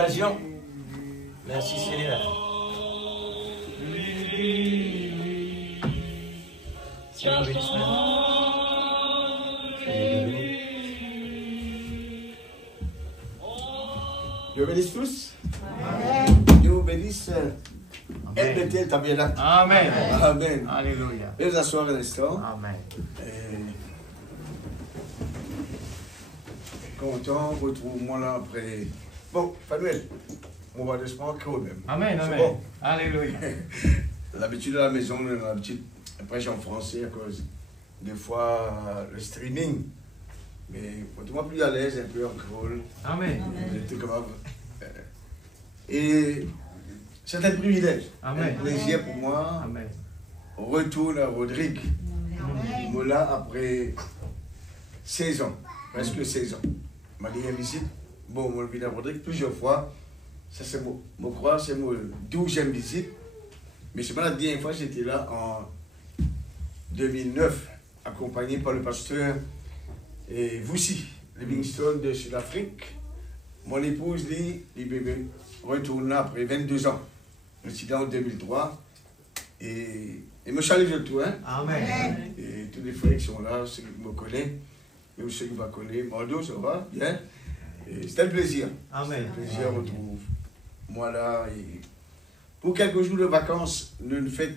l'occasion. Merci Seigneur. Seigneur, bénisse Dieu bénisse tous. Dieu vous bénisse. Elle était bien là. Amen. Amen. Alléluia. Je vais vous asseoir un instant. Amen. Content, retrouve-moi là après. Bon, Fanuel, on va descendre quand même. Amen, C'est amen. bon. Alléluia. L'habitude à la maison, on a l'habitude de prêcher en français à cause des fois le streaming. Mais moi plus à l'aise un peu en créole. Amen. J'étais capable. Et c'est un privilège. Amen. Un plaisir pour moi. Amen. Retourne à Rodrigue. Mola après 16 ans, presque 16 ans. M'a dit une visite. Bon, moi je viens à Rodrigue plusieurs fois. Ça c'est mon croix, c'est mon 12e visite. Mais c'est pas la dernière fois, j'étais là en 2009, accompagné par le pasteur Voussi, Livingstone de Sud-Afrique. Mon épouse, les bébés, retourne là après 22 ans. Je suis là en 2003. Et me salue de tout, hein. Amen. Et tous les frères qui sont là, ceux qui me connaissent, même ceux qui ne me connaissent, Mando, ça va, bien. C'était un plaisir. Amen. Un plaisir de retrouver moi là. Et pour quelques jours de vacances, nous fêtons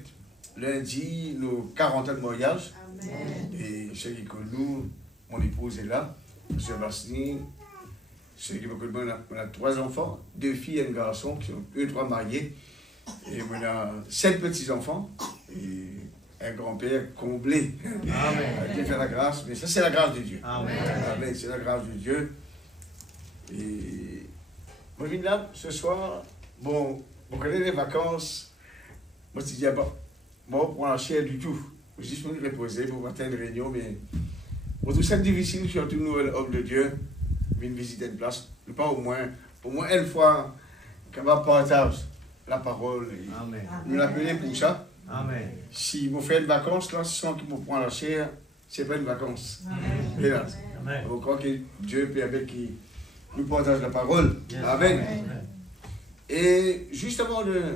lundi nos 40 ans de mariage. Amen. Et ceux qui connaissent nous, mon épouse est là, M. Bastini. Ceux qui me connaissent, on a 3 enfants, 2 filles et un garçon, qui sont eux 3 mariés. Et on a 7 petits-enfants. Et un grand-père comblé. Amen. Dieu fait la grâce, mais ça c'est la grâce de Dieu. Amen. Amen, c'est la grâce de Dieu. Et moi je viens là ce soir, bon, vous connaissez les vacances, moi je dis, bon, pour la chair du tout, juste pour nous reposer, pour matin une réunion, mais pour tout ça difficile, surtout nous, hommes de Dieu, venir visiter une place, pas au moins une fois, qu'on va partager la parole. Amen. Nous l'appelons pour ça. Amen. Si vous faites une vacance là, sans que vous preniez la chair, c'est pas une vacance. Amen. Hélas. Amen. On croit que Dieu peut avec qui nous partage la parole. Amen. Amen. Et juste avant de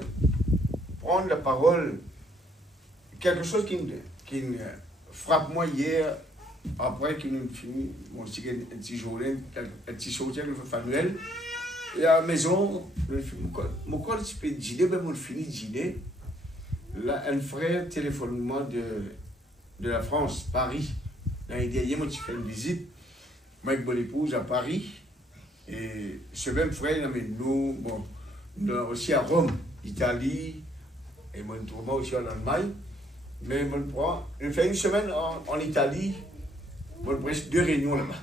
prendre la parole, quelque chose qui me frappe moi hier, après que nous finissons mon petit journée, un petit soutien que fait Fanuel. Et à la maison, mon corps un petit peu de dîner, même on finit de dîner. Là, un frère téléphone-moi de la France, Paris. L'année dernière, moi, j'ai fait une visite avec mon épouse à Paris. Et ce même frère, il amène nous, bon, nous aussi à Rome, Italie, et moi, aussi en Allemagne. Mais on fait une semaine en Italie, on presque 2 réunions là-bas.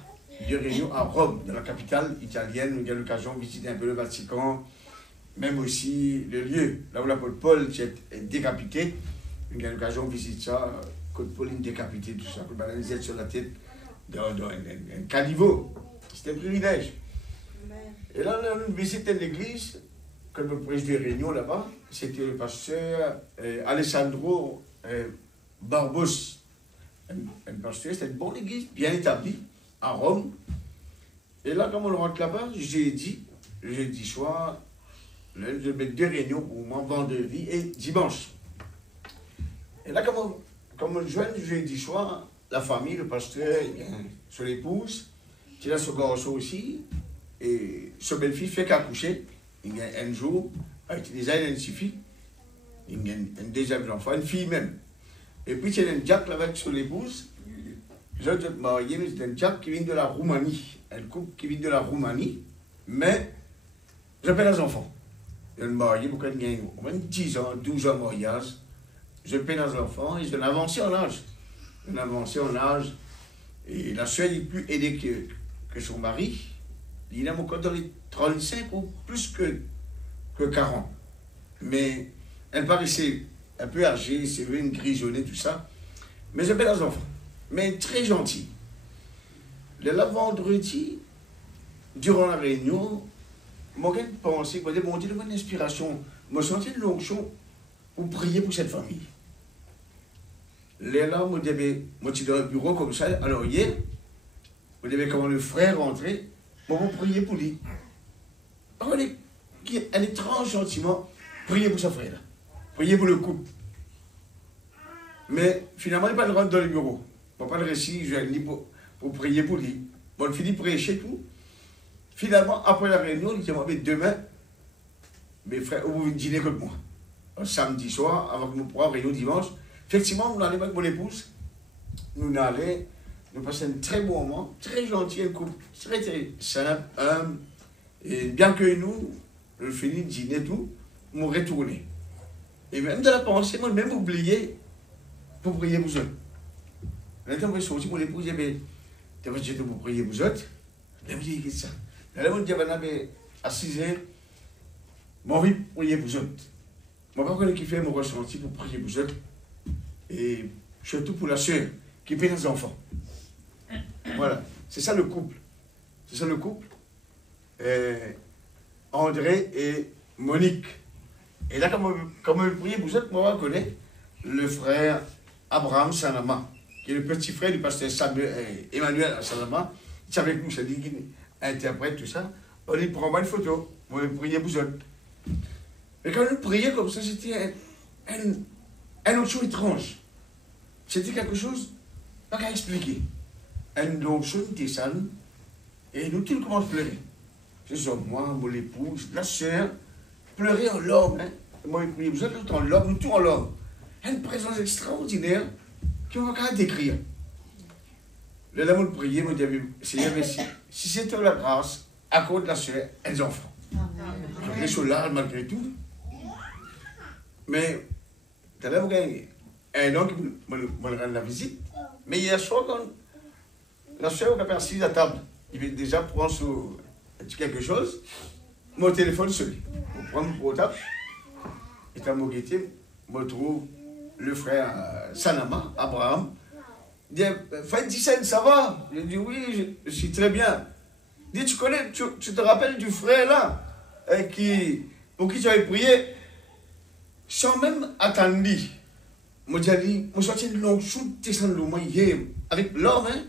2 réunions à Rome, dans la capitale italienne. On a l'occasion de visiter un peu le Vatican, même aussi le lieu, là où l'apôtre Paul est décapité. On a l'occasion de visiter ça, quand Paul est décapité, tout ça, qu'on a les aides sur la tête dans un caniveau. C'était un privilège. Et là, on a visité l'église, comme on prêche des réunions là-bas. C'était le pasteur Alessandro Barbos. Un pasteur, c'était une bonne église, bien établie, à Rome. Et là, comme on rentre là-bas, jeudi soir, je mets 2 réunions pour moi, vendredi et dimanche. Et là, comme on joint jeudi soir, la famille, le pasteur, son épouse, qui a son garçon aussi, et son belle-fille fait qu'accoucher. Il y a un jour, avec déjà une fille, il y a un deuxième enfant, une fille même. Et puis, il y a un Jack là avec son épouse. Je suis marié, mais c'est un Jack qui vient de la Roumanie. Un couple qui vient de la Roumanie, mais j'appelle les enfants. Je suis marié pour qu'il y ait au moins 10 ans, 12 ans de mariage. Je paie les enfants et je l'ai avancé en âge. Je l'ai avancé en âge. Et la soeur est plus aidée que son mari. Il est encore dans les 35 ou plus que 40. Mais elle paraissait un peu âgée, c'est vrai, une grisonnée, tout ça. Mais j'appelle les enfants. Mais très gentil. Le vendredi, durant la réunion, moi, j'ai pensé, bon Dieu, de mon inspiration, je me sentais une onction pour prier pour cette famille. Là, je suis dans le bureau comme ça. Alors, hier, je devais, quand le frère rentrait, je vais prier pour lui. un étrange sentiment, prier pour sa frère, là. Prier pour le couple. Mais finalement, il n'y a pas de rentrer dans le bureau. Il n'y a pas de récit, je dis pour prier pour lui. Bon, il finit de prêcher tout. Finalement, après la réunion, il dit, mais demain, mes frères, vous dînez avec moi. Un samedi soir, avant que nous pourrons réunion dimanche. Effectivement, nous allons avec mon épouse. Nous allons, nous passons un très bon moment, très gentil, un couple très, très simple, humble. Et bien que nous, le fini de dîner tout, nous retournons. Et même de la pensée, moi, même oublié pour prier vous autres. Maintenant, je suis sorti pour l'épouse, je dis, j'étais pour prier vous autres. Elle me dit, qu'est-ce que ça? Elle me dit, à 6 heures, j'ai envie de prier vous autres. Je ne sais pas comment il fait mon ressenti pour prier vous autres. Et surtout pour la soeur qui fait les enfants. Voilà, c'est ça le couple. C'est ça le couple. André et Monique. Et là, comme je prie vous autres, moi, je connais le frère Abraham Sanama, qui est le petit frère du pasteur Emmanuel Sanama. Il est avec nous, c'est lui qui interprète tout ça. On lui prend une photo, on va prier vous autres. Et quand nous prions comme ça, c'était un autre chose étrange. C'était quelque chose pas qu'à expliquer. Une autre chose qui était sale, et nous tous commençons à pleurer. Ce sont moi, mon épouse, la soeur, pleurer en larmes. Hein. Moi, je prie, vous êtes en larmes, nous tous en larmes. Une présence extraordinaire qui ne va pas décrire. Le dame de prier, me dit, Seigneur, merci. Si c'était la grâce, à cause de la soeur et des enfants. Les choses là, malgré tout. Mais, tout à l'heure, vous gagnez un homme qui me rend la visite. Mais hier soir, quand la soeur a assise à table, il veut déjà prendre sur quelque chose, mon téléphone sonne. Je prends mon portable, et à mon guettier, je trouve le frère Sanama, Abraham. Il dit, Frère Dixon, ça va? Je dis, oui, je suis très bien. Il dit, tu te rappelles du frère là, pour qui tu avais prié, sans même attendre. Moi, j'ai dit, je suis une longue chute, descendre le moyen hier, avec l'homme, hein.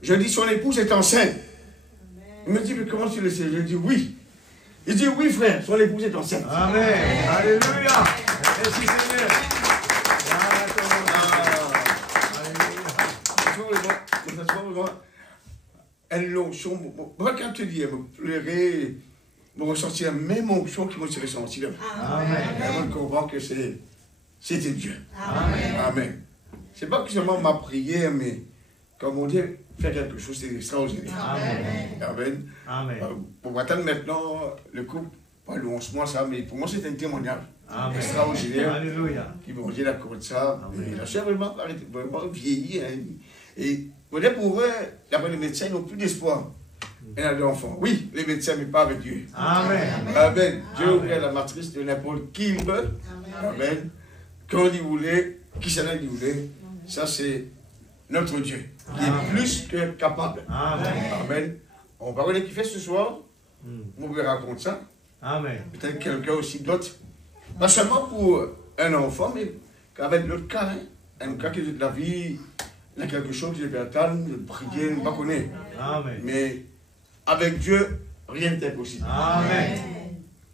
Je dis, son épouse est enceinte. Il me dit, mais comment tu le sais? Je dis, oui. Il dit, oui, frère, son épouse est enceinte. Amen. Alléluia. Merci, Seigneur. Une onction, moi quand tu dis, je pleurais, je ressentis la même onction qui m'a ressenti là. Amen. Je comprends que c'était Dieu. Amen. Amen. C'est pas que seulement ma prière, mais comme on dit, faire quelque chose, c'est extraordinaire. Amen. Amen. Amen. Pour m'attendre maintenant, le couple, pas le 11 mois, ça, mais pour moi, c'est un témoignage. Amen. Extraordinaire. Alléluia. Qui me dit la cour de ça. Et la chair vraiment vieillie. Hein. Et pour eux, d'après les médecins, ils n'ont plus d'espoir. Elle a des enfants. Oui, les médecins, mais pas avec Dieu. Amen. Amen. Dieu ouvrait la matrice de n'importe qui il veut. Amen. Quand il voulait, qui s'en a dit voulait, ça c'est notre Dieu, qui est plus que capable. Amen. Amen. On va voir qui fait ce soir. On vous raconte ça. Amen. Peut-être quelqu'un aussi d'autre. Pas seulement pour un enfant, mais avec l'autre cas. Hein. Un cas qui est de la vie. Il y a quelque chose qui est attendre, de prier, ne pas connaître. Amen. Mais avec Dieu, rien n'est impossible. Amen.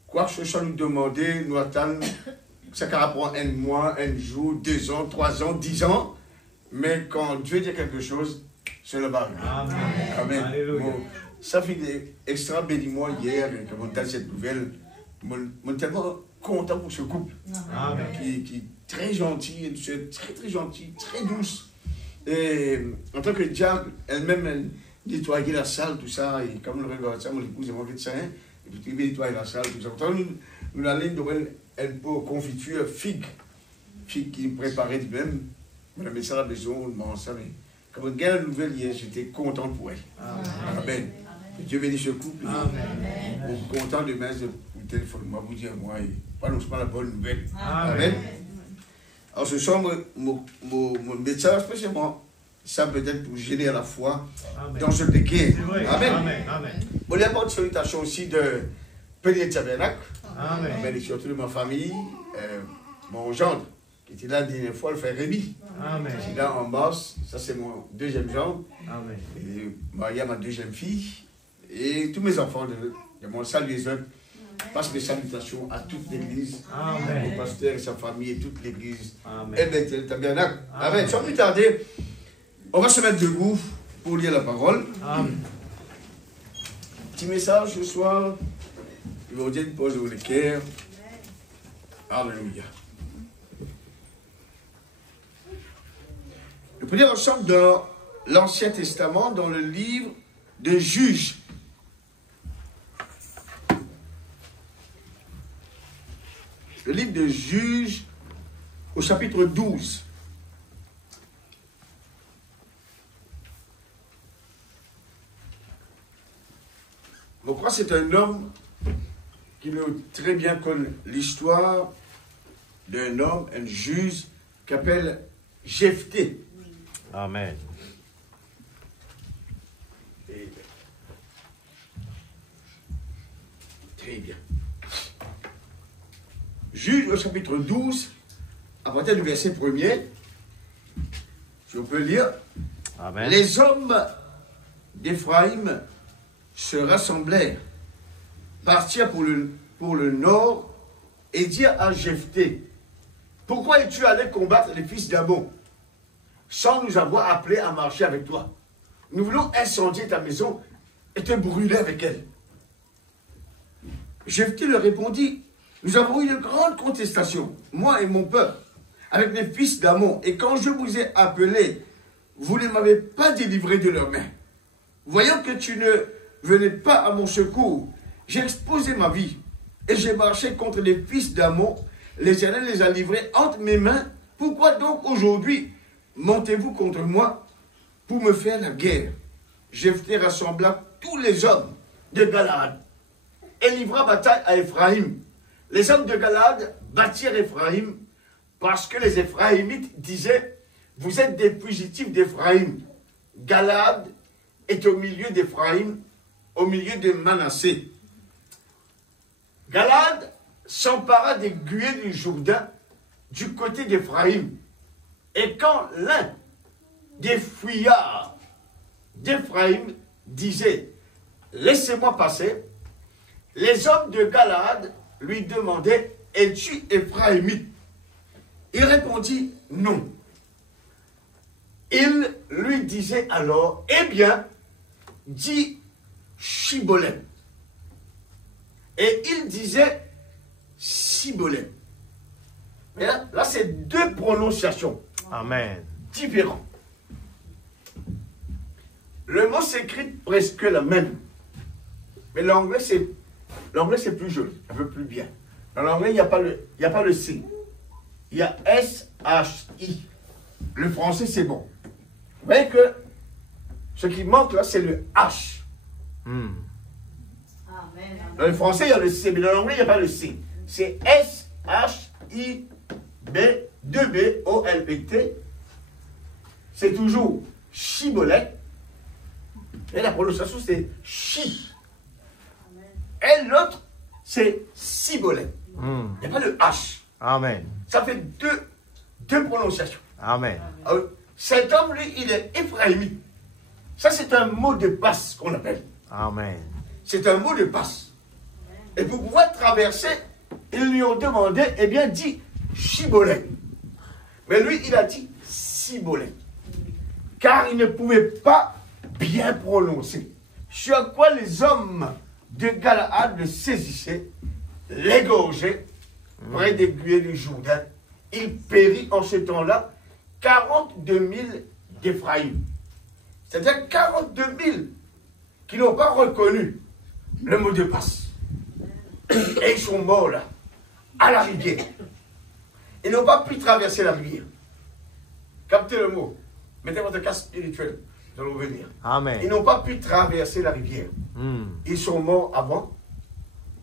Quoi que ce soit nous demander, nous attendre, ça peut prendre un mois, un jour, 2 ans, 3 ans, 10 ans. Mais quand Dieu dit quelque chose, c'est le baril. Amen. Amen. Bon, ça fait extra béni moi hier, quand on a cette nouvelle. Je suis tellement content pour ce couple. Amen. Qui est très gentil, très très gentil, très douce. Et en tant que diable, elle-même nettoyait la salle, tout ça, et comme on regarde ça, mon épouse est mon médecin, et puis il nettoyait la salle, tout ça. Quand nous allons donner un peu de confiture figue qui me préparait du même. Mon médecin a besoin, on mange ça, mais quand on regarde la nouvelle hier, j'étais content pour elle. Amen. Amen. Que Dieu bénisse ce couple. Amen. Je suis content demain de vous téléphoner, moi, vous dire, moi, pas la bonne nouvelle. Amen. Alors ce soir, mon médecin, spécialement, ça peut être pour gêner à la fois dans ce déquet. Amen. Amen. Bon, il y a une salutation aussi de Petit Tabernacle. Amen. Amen. Et surtout de ma famille, mon gendre, qui était là la dernière fois, le frère Rémi. Amen. Qui est là en basse, ça c'est mon 2e gendre. Amen. Et Maria, ma 2e fille. Et tous mes enfants, de mon salut les autres. passe mes salutations à toute l'église, Amen. au pasteur et sa famille et toute l'église. Amen. Et bien, le tabernacle. Amen. Sans plus tarder, on va se mettre debout pour lire la parole. Amen. Petit message ce soir. Je vais vous dire Paul de l'équerre. Alléluia. Nous prenons ensemble dans l'Ancien Testament, dans le livre de Juges. Le livre de Juges au chapitre 12. Je crois que c'est un homme qui nous très bien connaît l'histoire d'un homme, un juge, qui s'appelle Jephthé. Amen. Très bien. Juge au chapitre 12, à partir du verset 1er, si on peut lire. Amen. Les hommes d'Éphraïm se rassemblèrent, partirent pour le nord et dirent à Jephthé, pourquoi es-tu allé combattre les fils d'Amon sans nous avoir appelés à marcher avec toi? Nous voulons incendier ta maison et te brûler avec elle. Jephthé leur répondit, nous avons eu une grande contestation, moi et mon peuple, avec les fils d'Amon, et quand je vous ai appelés, vous ne m'avez pas délivré de leurs mains. Voyant que tu ne venais pas à mon secours, j'ai exposé ma vie, et j'ai marché contre les fils d'Amon. L'Éternel les a livrés entre mes mains. Pourquoi donc aujourd'hui montez-vous contre moi pour me faire la guerre? Jephthé rassembla tous les hommes de Galaad et livra bataille à Éphraïm. Les hommes de Galaad battirent Éphraïm parce que les Éphraïmites disaient, vous êtes des fugitifs d'Éphraïm. Galaad est au milieu d'Éphraïm, au milieu de Manassé. Galaad s'empara des gués du Jourdain du côté d'Éphraïm. Et quand l'un des fuyards d'Éphraïm disait, laissez-moi passer, les hommes de Galaad lui demandaient, es-tu Éphraïmite? Il répondit, non. Il lui disait alors, eh bien, dis Shibolem. Et il disait Sibolem. Mais là c'est deux prononciations. Amen. Différentes. Le mot s'écrit presque la même. Mais l'anglais c'est plus joli, un peu plus bien. Dans l'anglais, il n'y a pas le C. Il y a S-H-I. Le français, c'est bon. Vous voyez que ce qui manque là, c'est le H. Dans le français, il y a le C, mais dans l'anglais, il n'y a pas le C. C'est S-H-I-B-2-B-O-L-E-T. C'est toujours Shibolem. Et la prononciation, c'est Chi. Et l'autre, c'est Sibolem. Il n'y a pas le H. Amen. Ça fait deux prononciations. Amen. Alors, cet homme, lui, il est Éphraïmite. Ça, c'est un mot de passe qu'on appelle. Amen. C'est un mot de passe. Et pour pouvoir traverser, ils lui ont demandé, eh bien, dis Shibolem. Mais lui, il a dit Sibolem. Car il ne pouvait pas bien prononcer. Sur quoi les hommes de Galaad le saisissaient, l'égorgeaient, près des gués du Jourdain. Il périt en ce temps-là 42 000 d'Éphraïm. C'est-à-dire 42 000 qui n'ont pas reconnu le mot de passe. Et ils sont morts là, à la rivière. Ils n'ont pas pu traverser la rivière. Captez le mot. Mettez votre casque spirituel. Nous allons venir. Amen. Ils n'ont pas pu traverser la rivière. Ils sont morts avant,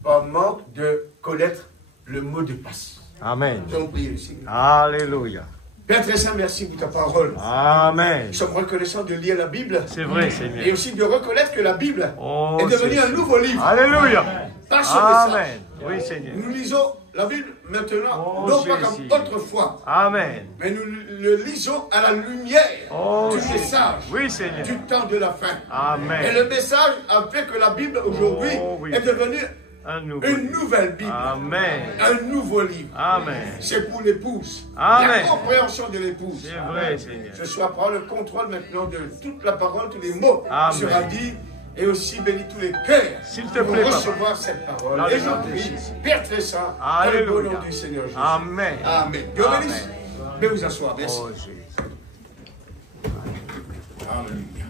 par manque de connaître le mot de passe. Amen. Nous allons prier le Seigneur. Alléluia. Père très saint, merci pour ta parole. Amen. Nous sommes reconnaissants de lire la Bible. C'est vrai, Et Seigneur. aussi de reconnaître que la Bible Oh, est devenue c'est un nouveau livre. Alléluia. Par ce message. Amen. Oui, Seigneur. Nous lisons la Bible maintenant, Oh, non pas Jésus. comme autrefois, Amen. mais nous le lisons à la lumière Oh, du Jésus. message Oui, Seigneur. du temps de la fin. Amen. Et le message a fait que la Bible aujourd'hui Oh, oui. est devenue une nouvelle Bible, Amen. un nouveau livre. Amen. C'est pour l'épouse. Amen. La compréhension de l'épouse. C'est vrai, Seigneur. Ce soit prendre le contrôle maintenant de toute la parole, tous les mots Amen. qui sera dit, et aussi bénis tous les cœurs S'il te pour plaît, Papa. recevoir cette parole. Dans Et le je nom de prie, Jésus. Père très saint, dans le beau Alléluia. nom du Seigneur Jésus. Amen. Amen. Dieu Amen. bénisse. Veuillez vous asseoir. Merci. Oh, Jésus. Alléluia.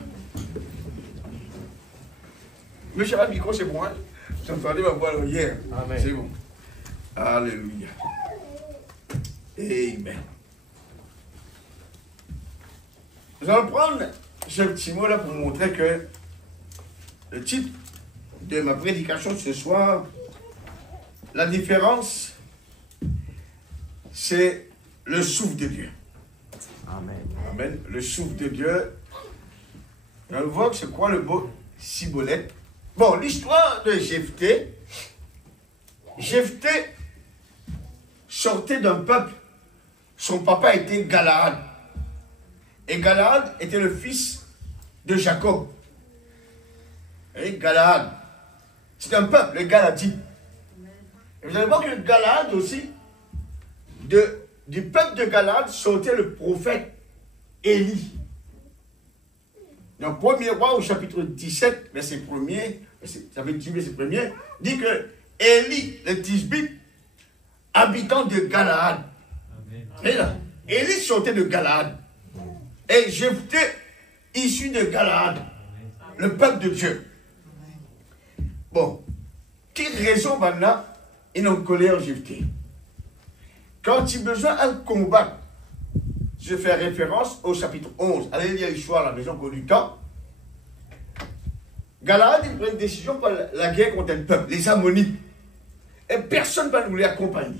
Monsieur le micro, c'est bon, hein? Vous entendez ma voix hier. Amen. C'est bon. Alléluia. Amen. Nous allons prendre ce petit mot là pour montrer que le titre de ma prédication ce soir, la différence, c'est le souffle de Dieu. Amen. Amen. Le souffle de Dieu. On va voir que c'est quoi le mot cibolette. Bon, l'histoire de Jephthé. Jephthé sortait d'un peuple. Son papa était Galaad. Et Galaad était le fils de Jacob. Et Galaad, c'est un peuple, les Galadites. Et vous allez voir que Galaad aussi, du peuple de Galaad sortait le prophète Élie. Dans 1er roi au chapitre 17, verset 1er, chapitre 10, verset 1er, dit que Élie, le Tisbite, habitant de Galaad. Et là, Élie sortait de Galaad. Et Jephthé, issu de Galaad, le peuple de Dieu. Bon, quelle raison maintenant il est en colère Jephthé? Quand il a besoin d'un combat, je fais référence au chapitre 11. Allez lire l'histoire à la maison pour du temps. Galaad, il prend une décision pour la guerre contre un peuple, les Ammonites. Et personne ne va nous les accompagner.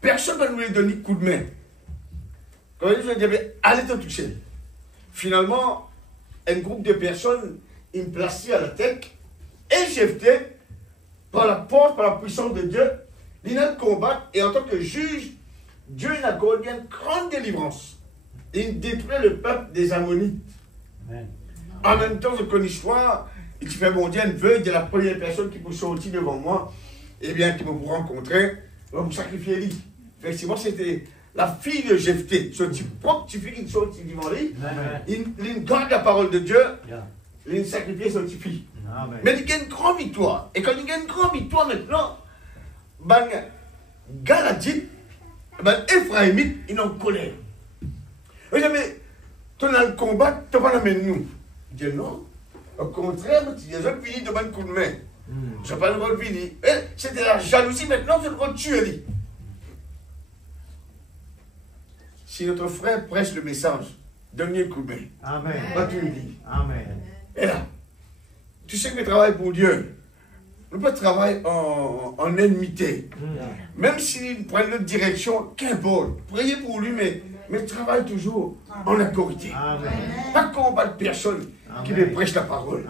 Personne ne va nous les donner coup de main. Quand il dit, allez te toucher. Finalement, un groupe de personnes, ils me placent à la tête. Et Jephthé, par la force, par la puissance de Dieu, il a combat. Et en tant que juge, Dieu il a accordé une grande délivrance. Il détruit le peuple des Ammonites. Amen. En même temps, je connais l'histoire. Il fait mon Dieu, il de la première personne qui peut sortir devant moi, et bien qui me vous rencontrer, va vous sacrifier lui. Effectivement, c'était la fille de Jephthé, son propre petit-fils qui sortit devant lui. Il garde la parole de Dieu, il sacrifie son petit-fils. Mais il gagne une grande victoire. Et quand il gagne une grande victoire maintenant, ben, Galadite, ben, Ephraimite, ils sont en colère. Il dit, mais tu as le combat, tu vas l'amener nous. Il dit non. Au contraire, il y a des autres finis de un coup de main. Je n'ai pas le droit de finir. C'était la jalousie, maintenant, tu le droit de tuer. Si notre frère prêche le message, donne-lui un coup de main. Amen. Pas tu le dis. Amen. Et là, tu sais que je travaille pour Dieu. On ne peut pas travailler en ennemité. Même s'il prend notre direction, qu'importe. Priez pour lui, mais travaille toujours en autorité. Pas combattre personne qui lui prêche la parole.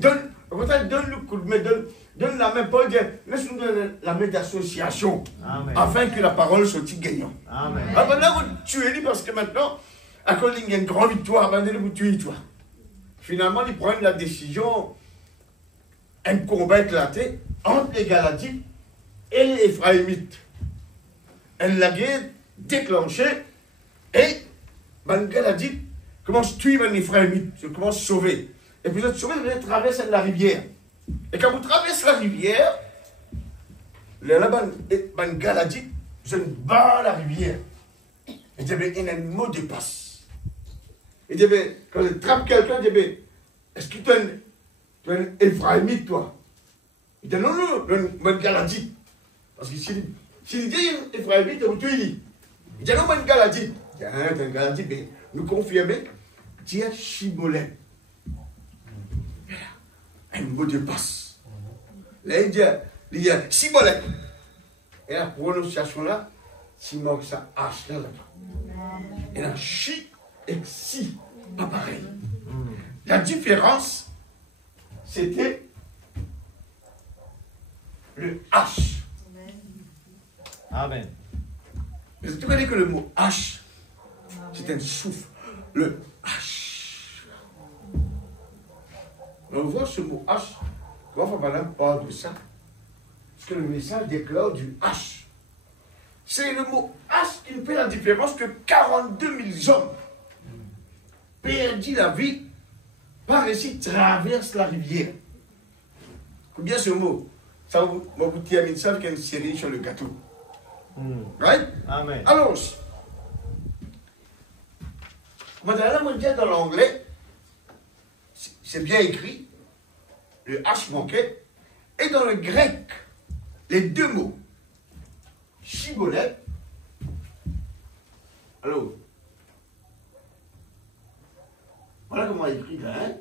Donne le coup de main, donne la main, Paul dit, laisse-nous donner la main d'association, afin que la parole soit gagnante. Maintenant, vous tuez-lui parce que maintenant, à cause qu'il y a une grande victoire, abandonnez vous tuez toi. Finalement, ils prennent la décision, un combat éclaté entre les Galadites et les Ephraimites. La guerre déclenchée et les Galadites commencent à tuer les Ephraimites, ils commencent à sauver. Et puis vous êtes sauvés, vous allez traverser la rivière. Et quand vous traversez la rivière, les Galadites, vous battent la rivière. Et il y a un mot de passe. Il dit, quand il trappe quelqu'un, il dit, est-ce que tu es un Ephraimite, toi? Il dit, non, un Galadite. Parce que s'il dit Ephraimite, vous tuez. Il dit, non, un Galadite. Il dit, ah, tu es un Galadite, mais nous confirmons, tu es Chibolette. Un mot de passe. Là, il dit, Chibolette. Et la prononciation là, c'est marque ça H là-bas. Et là, chi et si, pas pareil. La différence, c'était le H. Amen. Mais tu connais que le mot H, c'est un souffle. Le H. On voit ce mot H, quand on parle de ça, ce que le message déclare du H. C'est le mot H qui ne fait la différence que 42 000 hommes perdit la vie par ici traverse la rivière. Combien ce mot? Ça va vous terminer ça avec une série sur le gâteau. Right? Amen. Alors, Madame mondiale dans l'anglais, c'est bien écrit, le H manquait, et dans le grec, les deux mots, shibboleth, alors, voilà comment on écrit là, hein?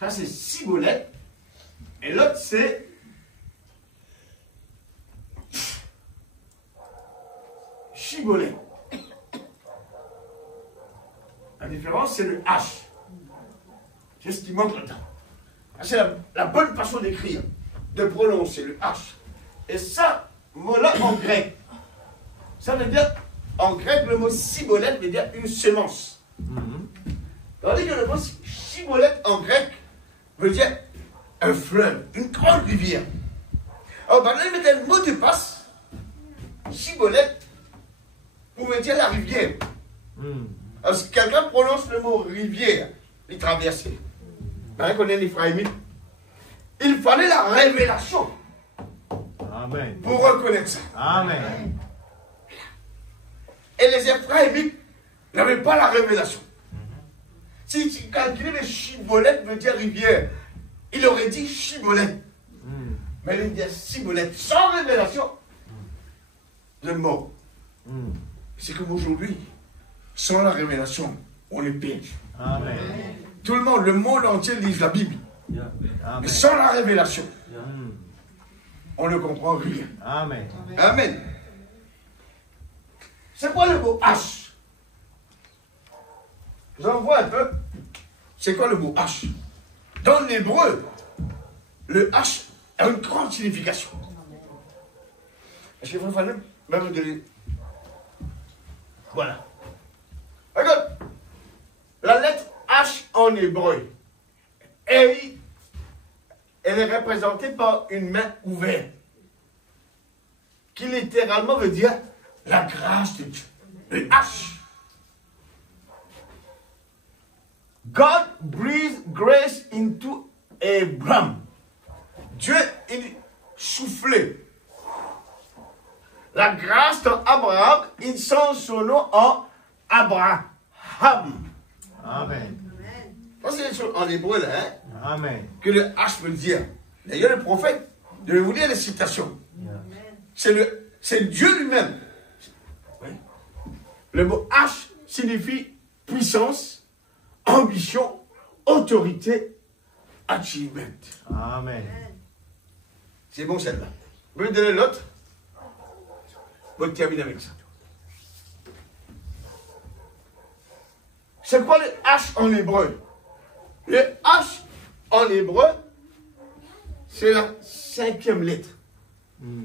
Ça c'est shibboleth, et l'autre c'est shibboleth. La différence, c'est le H. C'est ce qui manque là-dedans. C'est la bonne façon d'écrire, de prononcer le H. Et ça, mot-là en grec, ça veut dire, en grec, le mot shibboleth veut dire une semence. Tandis que le mot shibboleth en grec veut dire un fleuve, une grande rivière. Alors, maintenant, il mettait le mot de passe, shibboleth, pour me dire la rivière. Alors, si quelqu'un prononce le mot rivière, il traverse. Maintenant qu'on est les Ephraimites, il fallait la révélation. Amen. Pour reconnaître ça. Amen. Et les Ephraimites n'avaient pas la révélation. Si tu calculais les shibboleth veut dire rivière, il aurait dit shibboleth. Mais il dit shibboleth sans révélation, vous êtes mort. C'est comme aujourd'hui, sans la révélation, on est perdu. Amen. Tout le monde, le monde entier lit la Bible. Mais Amen. sans la révélation, on ne comprend rien. Amen. Amen. C'est quoi le mot H? Vous en voyez un peu? C'est quoi le mot H? Dans l'hébreu, le H a une grande signification. Est-ce qu'il faut même me donner? Voilà. Regarde. La lettre H en hébreu, elle est représentée par une main ouverte, qui littéralement veut dire la grâce de Dieu. Le H. God breathed grace into Abraham. Dieu, il soufflait la grâce dans Abraham, il change son nom en Abraham. Amen. Ça, c'est les choses en hébreu, là, hein, Amen. que le H veut dire. D'ailleurs, le prophète, je vais vous lire les citations. C'est Dieu lui-même. Oui. Le mot H signifie puissance, ambition, autorité, achievement. Amen. C'est bon celle-là. Vous pouvez me donner l'autre? Vous terminez avec ça. C'est quoi le H en hébreu? Le H en hébreu, c'est la 5e lettre.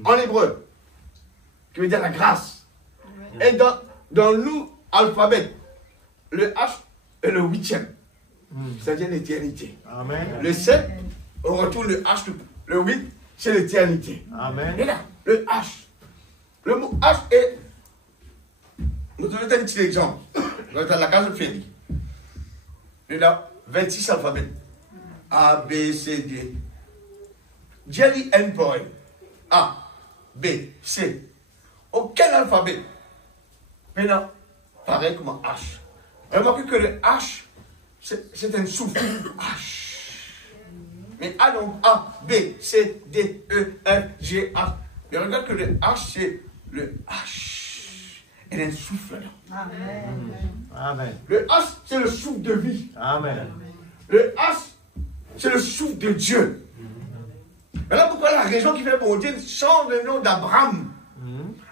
En hébreu, qui veut dire la grâce. Et dans nous, alphabet, le H est le 8e. C'est-à-dire l'éternité. Amen. Le 7, on retrouve le H, le 8, c'est l'éternité. Amen. Et là, le H. Le mot H est. Nous donnons un petit exemple. Dans la case de Félix. Il y a 26 alphabets. A, B, C, D. Jelly and Boy. A, B, C. Aucun alphabet. Maintenant, pareil comme un H. Remarquez que le H, c'est un souffle. H. Mais A, donc A, B, C, D, E, F, G, H. Mais regarde que le H, c'est le H. Elle a un souffle là. Amen. Amen. Le H, c'est le souffle de vie. Amen. Le H, c'est le souffle de Dieu. Voilà pourquoi la raison qui fait pour Dieu change le nom d'Abraham.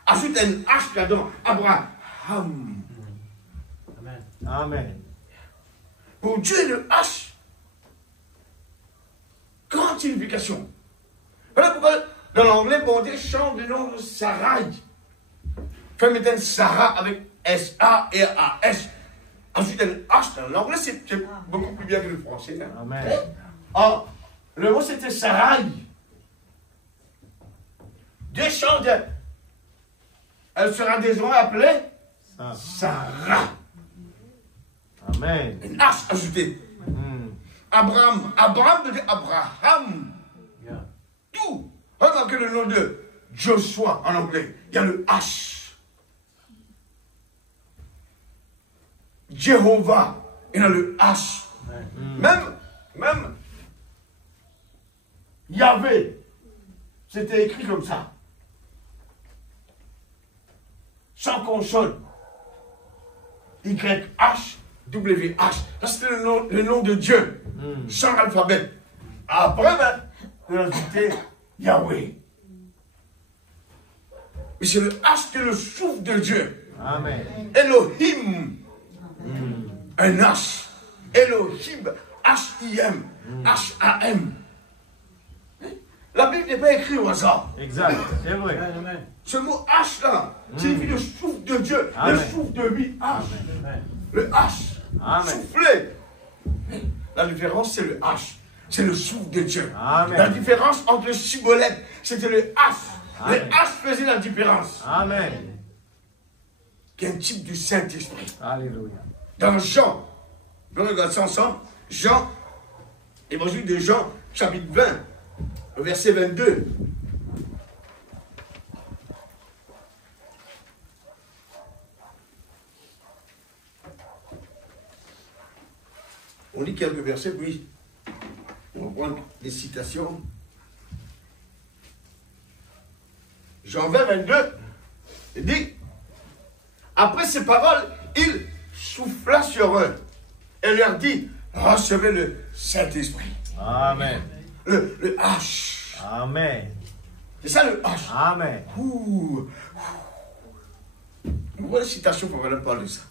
Ajoute un H là-dedans. Abraham. Amen. Amen. Pour Dieu, le H, grande signification. Voilà pourquoi dans l'anglais, bon Dieu change le nom de Sarai. Fait mettre un Sarah avec S-A-R-A-S. Ensuite, un H dans l'anglais, c'est beaucoup plus bien que le français. Hein? Amen. Ah, le mot c'était Sarai. descendait. Elle sera désormais appelée Ça. Sarah. Amen. Une H ajoutée. Abraham. Abraham veut dire Abraham. Yeah. Tout. Regarde que le nom de Joshua en anglais, il y a le H. Jéhovah, il y a le H. Même Yahvé, c'était écrit comme ça. Sans consonne. YH, WH. Ça c'était le nom de Dieu. Sans alphabet. Après, on a ajouté Yahweh. Mais c'est le H qui est le souffle de Dieu. Amen. Elohim. Un H. Elohim. H-I-M. H-A-M. La Bible n'est pas écrite au hasard. Exact. C'est vrai. Ce mot H là, signifie le souffle de Dieu. Amen. Le souffle de vie. H. Le H. Amen. Souffler. La différence, c'est le H. C'est le souffle de Dieu. Amen. La différence entre le cibolette, c'était le H. Amen. Le H faisait la différence. Amen. Qui est un type du Saint-Esprit. Alléluia. Dans Jean, on regarde ça ensemble. Jean, évangile de Jean, chapitre 20, verset 22. On lit quelques versets, puis on va prendre des citations. Jean 20, 22, il dit, après ces paroles, il souffla sur eux et leur dit, recevez le Saint-Esprit. Amen. Le H. Amen. C'est ça le H. Amen. Ouh. On voit les citations pour vraiment parler de ça.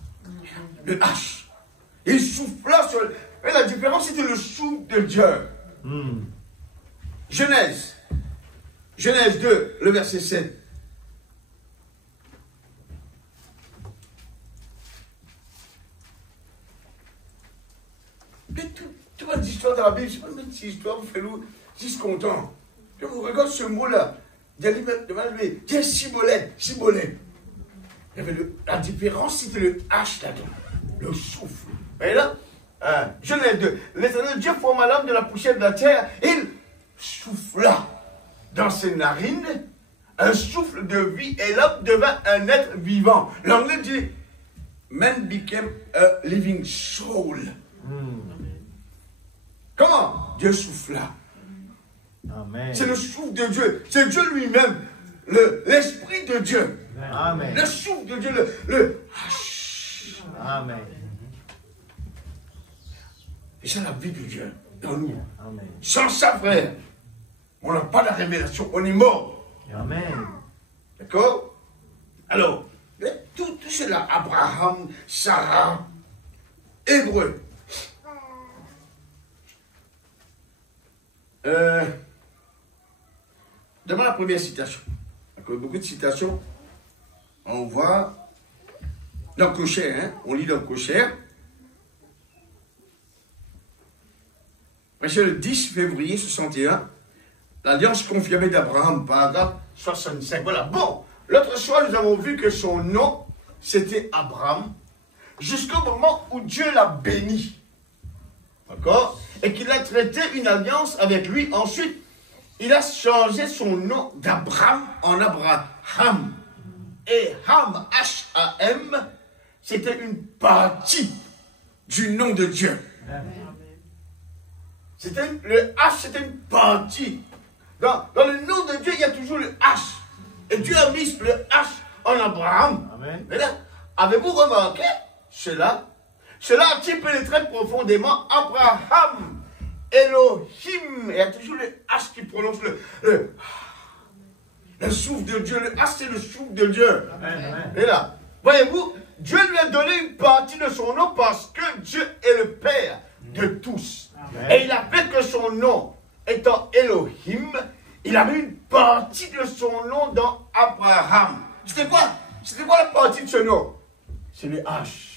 Le H. Il souffla sur eux. Mais la différence, c'était le souffle de Dieu. Genèse. Genèse 2, le verset 7. Mais tout les histoires dans la Bible, c'est pas même si histoire, vous faites-nous 10 contents. Quand vous regardez ce mot-là, il y a cibolette, cibolette. Il y avait la différence, c'était le H là-dedans, le souffle. Et là, Genèse 2, l'Éternel Dieu forma l'homme de la poussière de la terre, et il souffla dans ses narines un souffle de vie, et l'homme devint un être vivant. L'anglais dit, man became a living soul. Comment Dieu souffla. Amen. C'est le souffle de Dieu. C'est Dieu lui-même. L'Esprit de Dieu. Amen. Le souffle de Dieu. Le Amen. Et c'est la vie de Dieu dans nous. Amen. Sans ça, frère, on n'a pas la révélation. On est mort. Amen. D'accord? Alors, tout cela, Abraham, Sarah, Hébreu. D'abord la première citation. Avec beaucoup de citations, on voit dans Cocher, hein? On lit dans Cocher. C'est le 10 février 61, l'alliance confirmée d'Abraham, paragraphe 65. Voilà. Bon, l'autre soir, nous avons vu que son nom, c'était Abraham, jusqu'au moment où Dieu l'a béni. D'accord? Et qu'il a traité une alliance avec lui. Ensuite, il a changé son nom d'Abraham en Abraham. Et Ham, H-A-M, c'était une partie du nom de Dieu. Le H, c'était une partie. Dans le nom de Dieu, il y a toujours le H. Et Dieu a mis le H en Abraham. Amen. Mais là, avez-vous remarqué cela? Cela a-t-il pénétré profondément Abraham, Elohim. Il y a toujours le H qui prononce le souffle de Dieu. Le H, c'est le souffle de Dieu. Amen. Et là, voyez-vous, Dieu lui a donné une partie de son nom parce que Dieu est le Père de tous. Amen. Et il a fait que son nom étant Elohim, il a mis une partie de son nom dans Abraham. C'était quoi la partie de ce nom? C'est le H.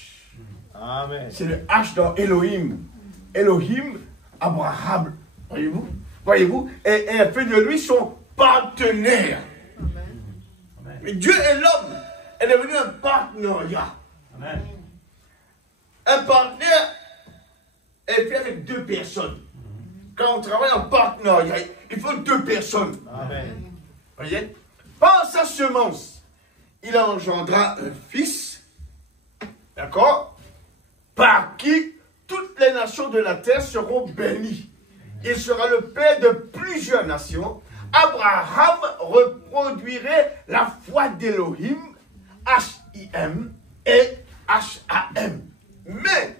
Amen. C'est le H dans Elohim. Elohim, Abraham. Voyez-vous? Et elle fait de lui son partenaire. Mais Dieu et l'homme est devenu un partenariat. Amen. Un partenaire est fait avec deux personnes. Quand on travaille en partenariat, il faut deux personnes. Amen. Voyez? Par sa semence, il engendra un fils, d'accord? Par qui toutes les nations de la terre seront bénies. Il sera le père de plusieurs nations. Abraham reproduirait la foi d'Élohim, H-I-M et H-A-M. Mais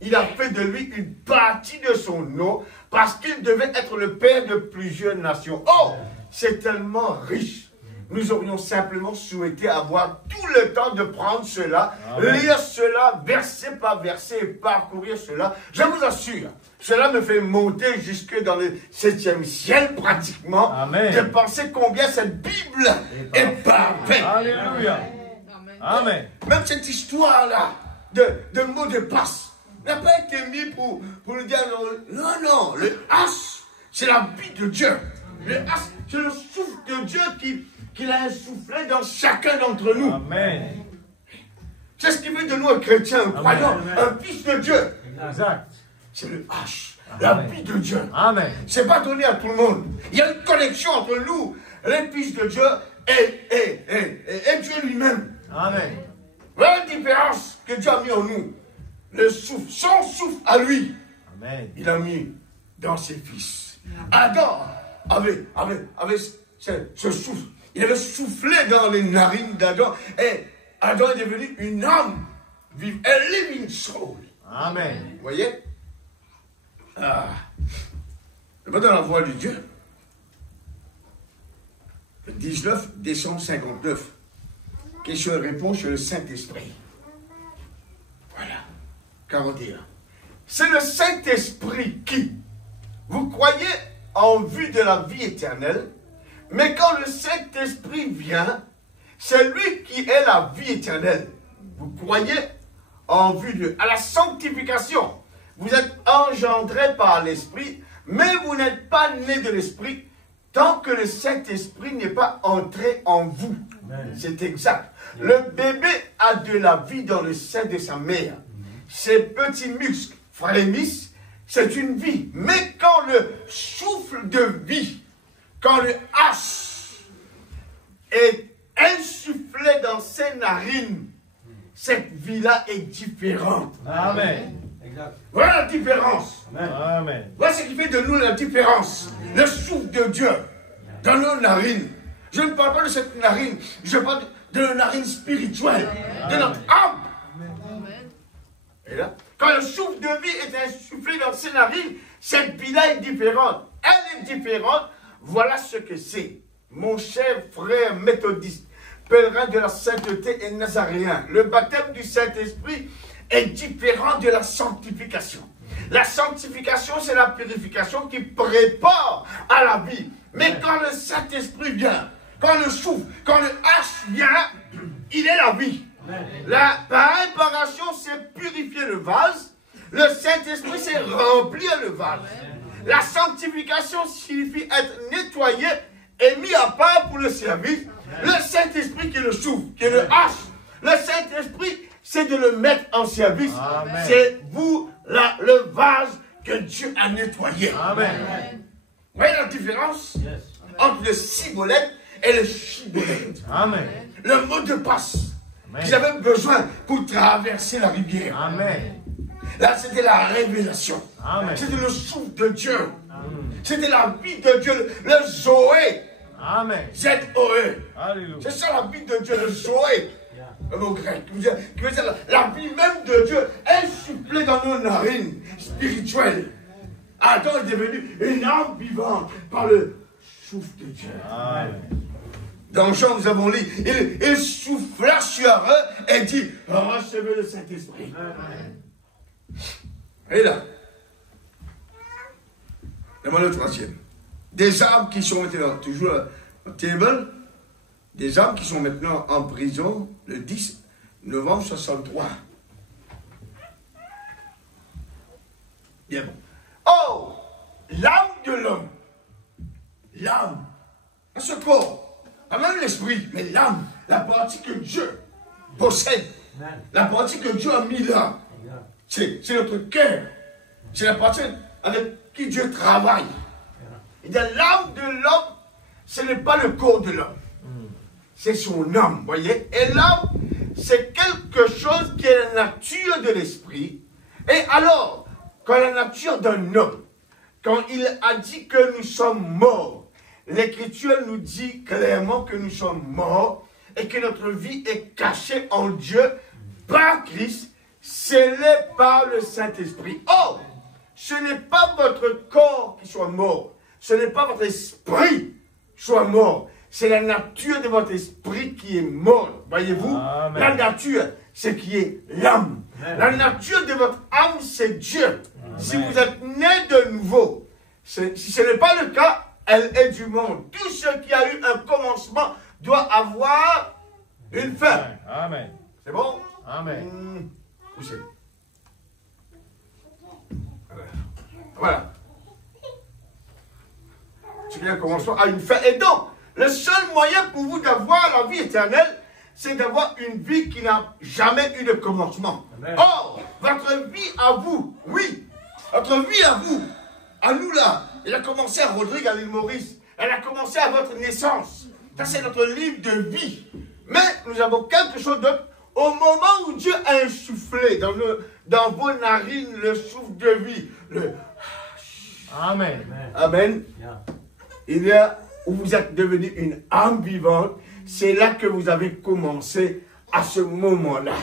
il a fait de lui une partie de son nom parce qu'il devait être le père de plusieurs nations. Oh, c'est tellement riche. Nous aurions simplement souhaité avoir tout le temps de prendre cela, lire cela, verset par verset, et parcourir cela. Je vous assure, cela me fait monter jusque dans le 7e ciel pratiquement. Amen. De penser combien cette Bible est parfaite. Alléluia. Amen. Même cette histoire-là de mots de passe n'a pas été mis pour nous dire non, le H, c'est la vie de Dieu. Le H, c'est le souffle de Dieu qu'il a insoufflé dans chacun d'entre nous. Amen. C'est ce qui fait de nous un chrétien, un croyant, un fils de Dieu. Exact. C'est le H, la vie de Dieu. Amen. C'est pas donné à tout le monde. Il y a une connexion entre nous, les fils de Dieu, et Dieu lui-même. Amen. Voilà la différence que Dieu a mis en nous. Le souffle, son souffle à lui, Amen. il a mis dans ses fils. Adam avait ce souffle. Il avait soufflé dans les narines d'Adam. Et Adam est devenu une âme vive, un living soul. Amen. Vous voyez? Je vais dans la voix de Dieu. Le 19 décembre 59. Question et réponse sur le Saint-Esprit. Voilà. 41. C'est le Saint-Esprit qui, vous croyez en vue de la vie éternelle, mais quand le Saint-Esprit vient, c'est lui qui est la vie éternelle. Vous croyez en vue à la sanctification. Vous êtes engendrés par l'Esprit, mais vous n'êtes pas nés de l'Esprit tant que le Saint-Esprit n'est pas entré en vous. C'est exact. Le bébé a de la vie dans le sein de sa mère. Ses petits muscles frémissent, c'est une vie. Mais quand le souffle de vie, quand le H est insufflé dans ses narines, cette vie-là est différente. Amen. Exact. Voilà la différence. Amen. Voilà ce qui fait de nous la différence. Le souffle de Dieu dans nos narines. Je ne parle pas de cette narine, je parle de la narine spirituelle, de notre âme. Et là, quand le souffle de vie est insufflé dans ses narines, cette vie-là est différente. Elle est différente. Voilà ce que c'est. Mon cher frère méthodiste, pèlerin de la sainteté et nazaréen, le baptême du Saint-Esprit est différent de la sanctification. La sanctification, c'est la purification qui prépare à la vie. Mais quand le Saint-Esprit vient, quand le souffle, quand le H vient, il est la vie. La réparation, c'est purifier le vase. Le Saint-Esprit, c'est remplir le vase. La sanctification signifie être nettoyé et mis à part pour le service. Le Saint-Esprit qui est le souffle, qui est le H. Le Saint-Esprit, c'est de le mettre en service. C'est vous, le vase que Dieu a nettoyé. Amen. Vous voyez la différence entre le cibolette et le chibolette. Amen. Le mot de passe qu'ils avaient besoin pour traverser la rivière. Amen. Là, c'était la révélation. Amen. C'était le souffle de Dieu. C'était la vie de Dieu, le Zoé. Amen. Z-O-E. Alléluia. C'est ça la vie de Dieu, le Zoé. Le mot grec. Qui veut dire la vie même de Dieu insufflée dans nos narines spirituelles. Adam est devenu une âme vivante par le souffle de Dieu. Amen. Dans Jean, nous avons lu, il souffla sur eux et dit, recevez le Saint-Esprit. Et là, le troisième. Des âmes qui sont maintenant, toujours au table, des âmes qui sont maintenant en prison le 10 novembre 63. Bien bon. Oh, l'âme de l'homme, l'âme, ce corps, pas même l'esprit, mais l'âme, la partie que Dieu possède, la partie que Dieu a mis là, c'est notre cœur, c'est la partie avec qui Dieu travaille. Il dit l'âme de l'homme, ce n'est pas le corps de l'homme, c'est son âme, voyez. Et l'âme, c'est quelque chose qui est la nature de l'esprit. Et alors, quand la nature d'un homme, quand il a dit que nous sommes morts, l'Écriture nous dit clairement que nous sommes morts et que notre vie est cachée en Dieu par Christ, scellée par le Saint-Esprit. Oh, ce n'est pas votre corps qui soit mort, ce n'est pas votre esprit qui soit mort, c'est la nature de votre esprit qui est morte. Voyez-vous, la nature, c'est qui est l'âme. La nature de votre âme, c'est Dieu. Amen. Si vous êtes né de nouveau, si ce n'est pas le cas, elle est du monde. Tout ce qui a eu un commencement doit avoir une fin. Amen. C'est bon? Amen. Où c'est? Voilà. Ce qui a un commencement a une fin. Et donc, le seul moyen pour vous d'avoir la vie éternelle, c'est d'avoir une vie qui n'a jamais eu de commencement. Amen. Or, votre vie à vous, oui, votre vie à vous, à nous là, elle a commencé à Rodrigue, à l'île Maurice, elle a commencé à votre naissance. Ça, c'est notre livre de vie. Mais nous avons quelque chose d'autre. Au moment où Dieu a insufflé dans vos narines le souffle de vie, Amen. Amen. Il y a où vous êtes devenu une âme vivante, c'est là que vous avez commencé à ce moment-là.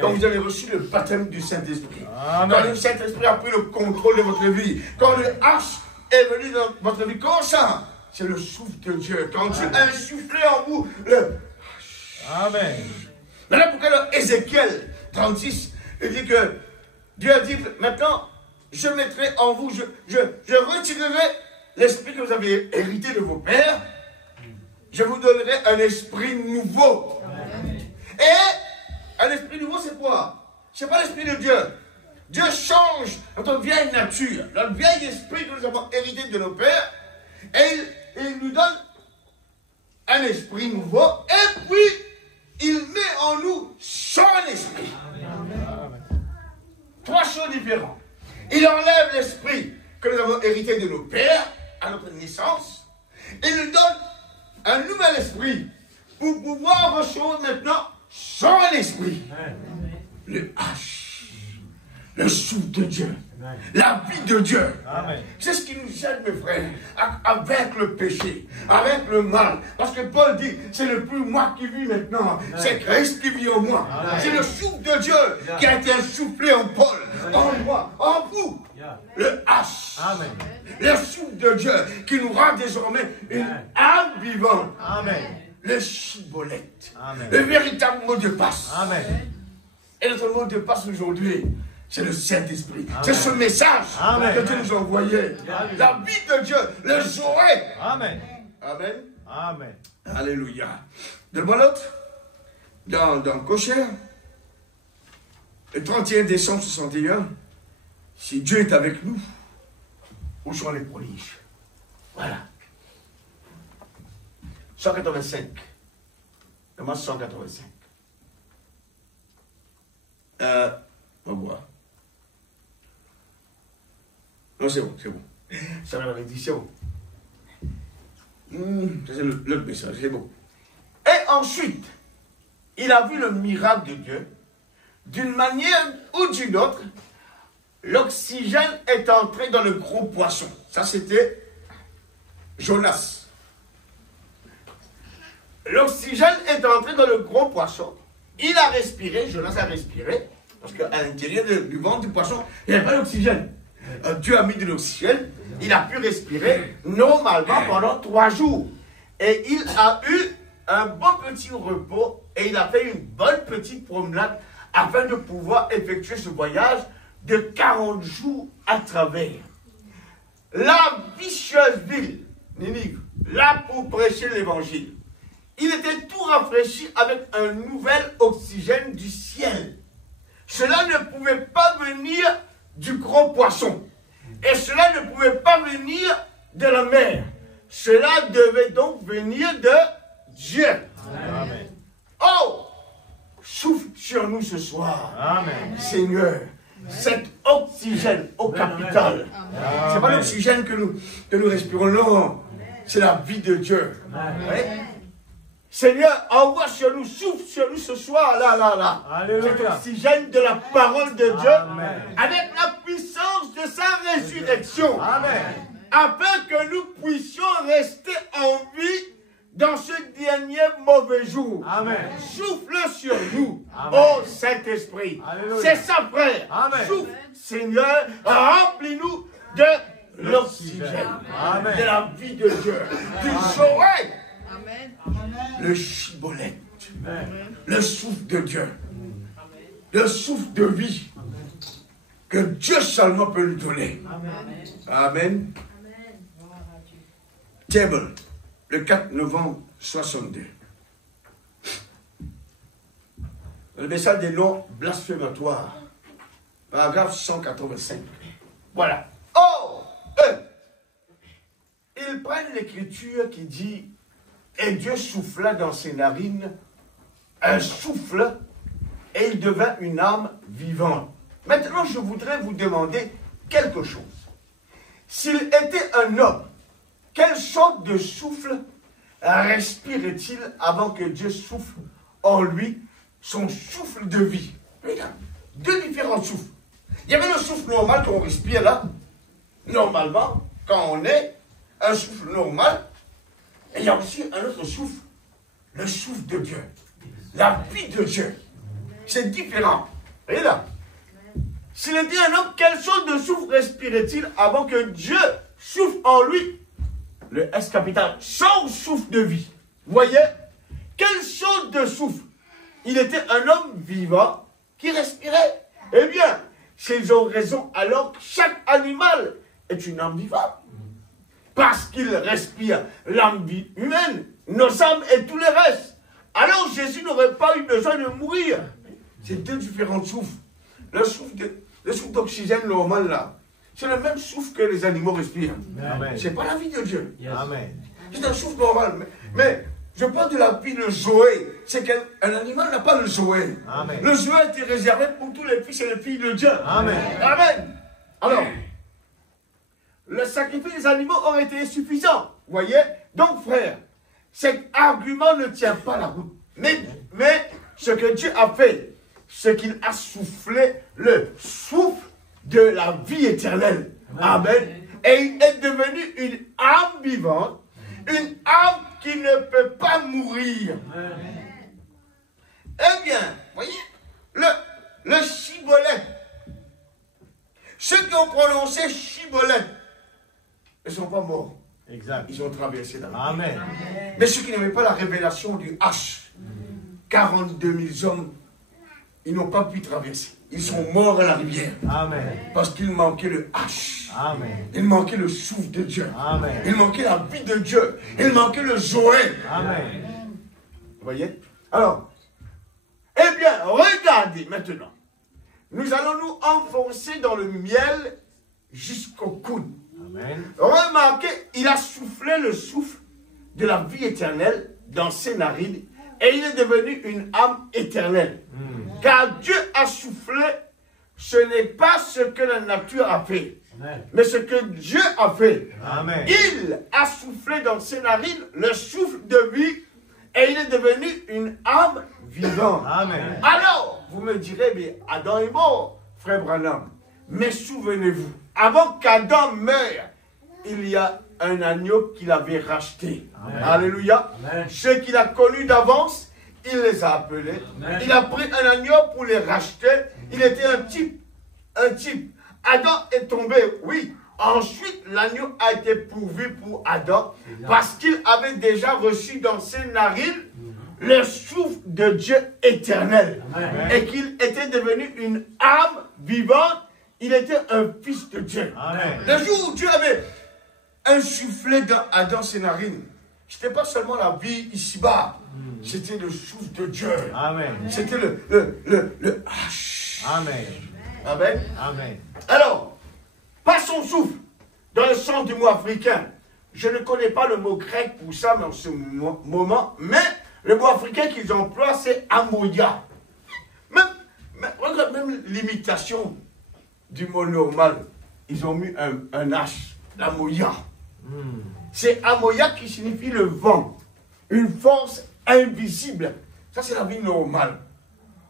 Quand vous avez reçu le baptême du Saint-Esprit, quand le Saint-Esprit a pris le contrôle de votre vie, quand le H est venu dans votre vie, comment ça? C'est le souffle de Dieu. Quand Dieu a insufflé en vous le... Amen. Maintenant, pourquoi dans Ézéchiel 36, il dit que Dieu a dit, maintenant, je mettrai en vous, je retirerai l'esprit que vous avez hérité de vos pères, je vous donnerai un esprit nouveau. Amen. Et un esprit nouveau, c'est quoi? C'est pas l'esprit de Dieu. Dieu change notre vieille nature, notre vieil esprit que nous avons hérité de nos pères, et il nous donne un esprit nouveau, et puis il met en nous son esprit. Amen. Trois choses différentes. Il enlève l'esprit que nous avons hérité de nos pères à notre naissance. Il nous donne un nouvel esprit pour pouvoir recevoir maintenant son esprit. Amen. Le H, le souffle de Dieu, amen, la vie de Dieu. C'est ce qui nous aide, mes frères, avec le péché, avec le mal. Parce que Paul dit, c'est le plus moi qui vis maintenant, c'est Christ qui vit en moi. C'est le souffle de Dieu qui a été insoufflé en Paul, en moi, en vous. Le H, amen, le souffle de Dieu qui nous rend désormais une âme vivante. Amen. Le chibolette, le véritable mot de passe. Amen. Et notre mot de passe aujourd'hui, c'est le Saint-Esprit. C'est ce message, amen, que Dieu nous a envoyé. Amen. La vie de Dieu, le Zoé. Amen. Amen. Amen. Alléluia. Donne-moi l'autre. Dans Cocher, le 31 décembre 61, si Dieu est avec nous, où sont les prodiges? Voilà. 185. Donne-moi 185. On va voir. Non, c'est bon, c'est bon. Ça va dit, c'est bon. C'est l'autre message, c'est bon. Et ensuite, il a vu le miracle de Dieu. D'une manière ou d'une autre, l'oxygène est entré dans le gros poisson. Ça, c'était Jonas. L'oxygène est entré dans le gros poisson. Il a respiré, Jonas a respiré, parce qu'à l'intérieur du ventre du poisson, il n'y avait pas d'oxygène. Dieu a mis de l'oxygène, il a pu respirer normalement pendant 3 jours. Et il a eu un bon petit repos et il a fait une bonne petite promenade afin de pouvoir effectuer ce voyage de 40 jours à travers la vicieuse ville, Ninive, là pour prêcher l'évangile. Il était tout rafraîchi avec un nouvel oxygène du ciel. Cela ne pouvait pas venir du gros poisson. Et cela ne pouvait pas venir de la mer. Cela devait donc venir de Dieu. Amen. Oh, souffle sur nous ce soir. Amen. Seigneur, cet oxygène au capital. C'est pas l'oxygène que nous respirons, non. C'est la vie de Dieu. Ouais. Seigneur, envoie sur nous, souffle sur nous ce soir, là. Alléluia. Cet oxygène de la parole de Dieu, Amen. avec la puissance de sa résurrection, Amen. afin que nous puissions rester en vie dans ce dernier mauvais jour. Amen. Souffle sur nous, Amen. ô Saint-Esprit. Alléluia. C'est ça, frère. Amen. Souffle, Seigneur, remplis-nous de l'oxygène, Amen. de la vie de Dieu, du Zoé, Amen. le chibolette, Amen. le souffle de Dieu, le souffle de vie que Dieu seulement peut nous donner. Amen. Table, le 4 novembre 62. Le message des noms blasphématoires, paragraphe 185. Voilà. Oh, ils prennent l'écriture qui dit « Et Dieu souffla dans ses narines un souffle, et il devint une âme vivante. » Maintenant, je voudrais vous demander quelque chose. S'il était un homme, quelle sorte de souffle respirait-il avant que Dieu souffle en lui son souffle de vie? Regarde, deux différents souffles. Il y avait le souffle normal qu'on respire là, normalement, quand on est, un souffle normal, et il y a aussi un autre souffle, le souffle de Dieu, la vie de Dieu. C'est différent. Voyez là. S'il était un homme, quelle sorte de souffle respirait-il avant que Dieu souffle en lui le S capital, son souffle de vie? Vous voyez? Quelle sorte de souffle? Il était un homme vivant qui respirait. Eh bien, s'ils ont raison, alors chaque animal est une âme vivante. Parce qu'il respire l'âme humaine, nos âmes et tous les restes. Alors Jésus n'aurait pas eu besoin de mourir. C'est deux différents souffles. Le souffle d'oxygène normal là, c'est le même souffle que les animaux respirent. C'est pas la vie de Dieu. Amen. C'est un souffle normal. Mais je parle de la vie de Zoé. C'est qu'un animal n'a pas le Zoé. Amen. Le Zoé était réservé pour tous les fils et les filles de Dieu. Amen. Amen. Alors, le sacrifice des animaux aurait été insuffisant. Vous voyez? Donc, frère, cet argument ne tient pas la route. Mais ce que Dieu a fait, c'est qu'il a soufflé le souffle de la vie éternelle. Amen. Et il est devenu une âme vivante, une âme qui ne peut pas mourir. Eh bien, voyez, le chibolet, ceux qui ont prononcé chibolet ne sont pas morts. Exact. Ils ont traversé la vie. Amen. Mais ceux qui n'avaient pas la révélation du H, 42 000 hommes, ils n'ont pas pu traverser. Ils sont morts à la rivière. Amen. Parce qu'il manquait le H. Amen. Il manquait le souffle de Dieu. Amen. Il manquait la vie de Dieu. Il manquait le Zoé. Amen. Vous voyez? Alors, eh bien, regardez maintenant. Nous allons nous enfoncer dans le miel jusqu'au coude. Amen. Remarquez, il a soufflé le souffle de la vie éternelle dans ses narines et il est devenu une âme éternelle. Car Dieu a soufflé, ce n'est pas ce que la nature a fait, mais ce que Dieu a fait. Amen. Il a soufflé dans ses narines le souffle de vie et il est devenu une âme vivante. Amen. Alors, vous me direz, mais Adam est mort, frère Branham. Mais souvenez-vous, avant qu'Adam meure, il y a un agneau qu'il avait racheté. Amen. Alléluia. Amen. Ceux qu'il a connus d'avance, il les a appelés. Amen. Il a pris un agneau pour les racheter. Il était un type. Un type. Adam est tombé, oui. Ensuite, l'agneau a été pourvu pour Adam parce qu'il avait déjà reçu dans ses narines le souffle de Dieu éternel. Amen. Et qu'il était devenu une âme vivante. Il était un fils de Dieu. Amen. Le jour où Dieu avait insufflé dans Adam ses narines, ce n'était pas seulement la vie ici-bas, c'était le souffle de Dieu. Amen. C'était le H. Amen. Amen. Amen. Alors, par son souffle, dans le centre du mot africain, je ne connais pas le mot grec pour ça, mais en ce moment, mais le mot africain qu'ils emploient, c'est amoya. Regarde, même l'imitation du mot normal, ils ont mis un H, l'amoya. C'est amoya qui signifie le vent, une force invisible. Ça, c'est la vie normale.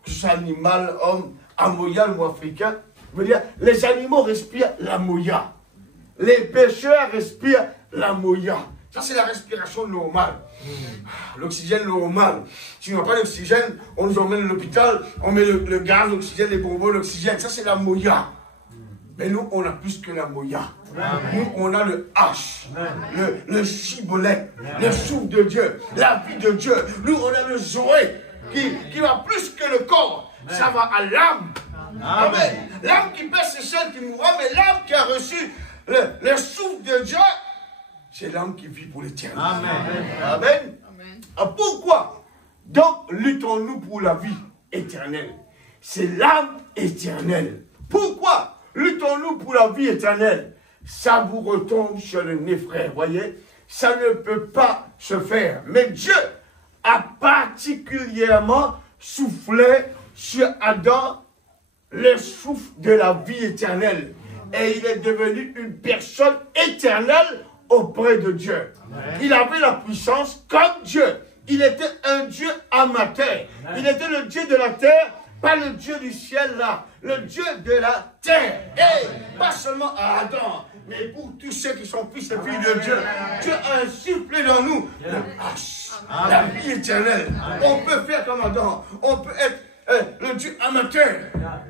Que ce soit animal, homme, amoya, le mot africain, veut dire les animaux respirent l'amoya. Les pêcheurs respirent l'amoya. Ça, c'est la respiration normale. L'oxygène normal. Si on n'a pas d'oxygène, on nous emmène à l'hôpital, on met le gaz, l'oxygène, les bonbons, l'oxygène. Ça, c'est l'amoya. Mais nous, on a plus que l'amoya. Nous, on a le H, le chibolet, le souffle de Dieu, la vie de Dieu. Nous, on a le Zoé qui va plus que le corps. Ça va à l'âme. Amen. L'âme qui pèse, c'est celle qui mourra, mais l'âme qui a reçu le souffle de Dieu, c'est l'âme qui vit pour l'éternité. Amen. Amen. Pourquoi? Donc, luttons-nous pour la vie éternelle. C'est l'âme éternelle. Pourquoi luttons-nous pour la vie éternelle? Ça vous retombe sur le nez, frère. Voyez, ça ne peut pas se faire. Mais Dieu a particulièrement soufflé sur Adam le souffle de la vie éternelle. Et il est devenu une personne éternelle auprès de Dieu. Amen. Il avait la puissance comme Dieu. Il était un Dieu amateur. Amen. Il était le Dieu de la terre, pas le Dieu du ciel là. Le Dieu de la terre. Et pas seulement à Adam, mais pour tous ceux qui sont fils et filles de Dieu. Dieu a insufflé dans nous la vie éternelle. On peut faire comme Adam. On peut être le Dieu amateur.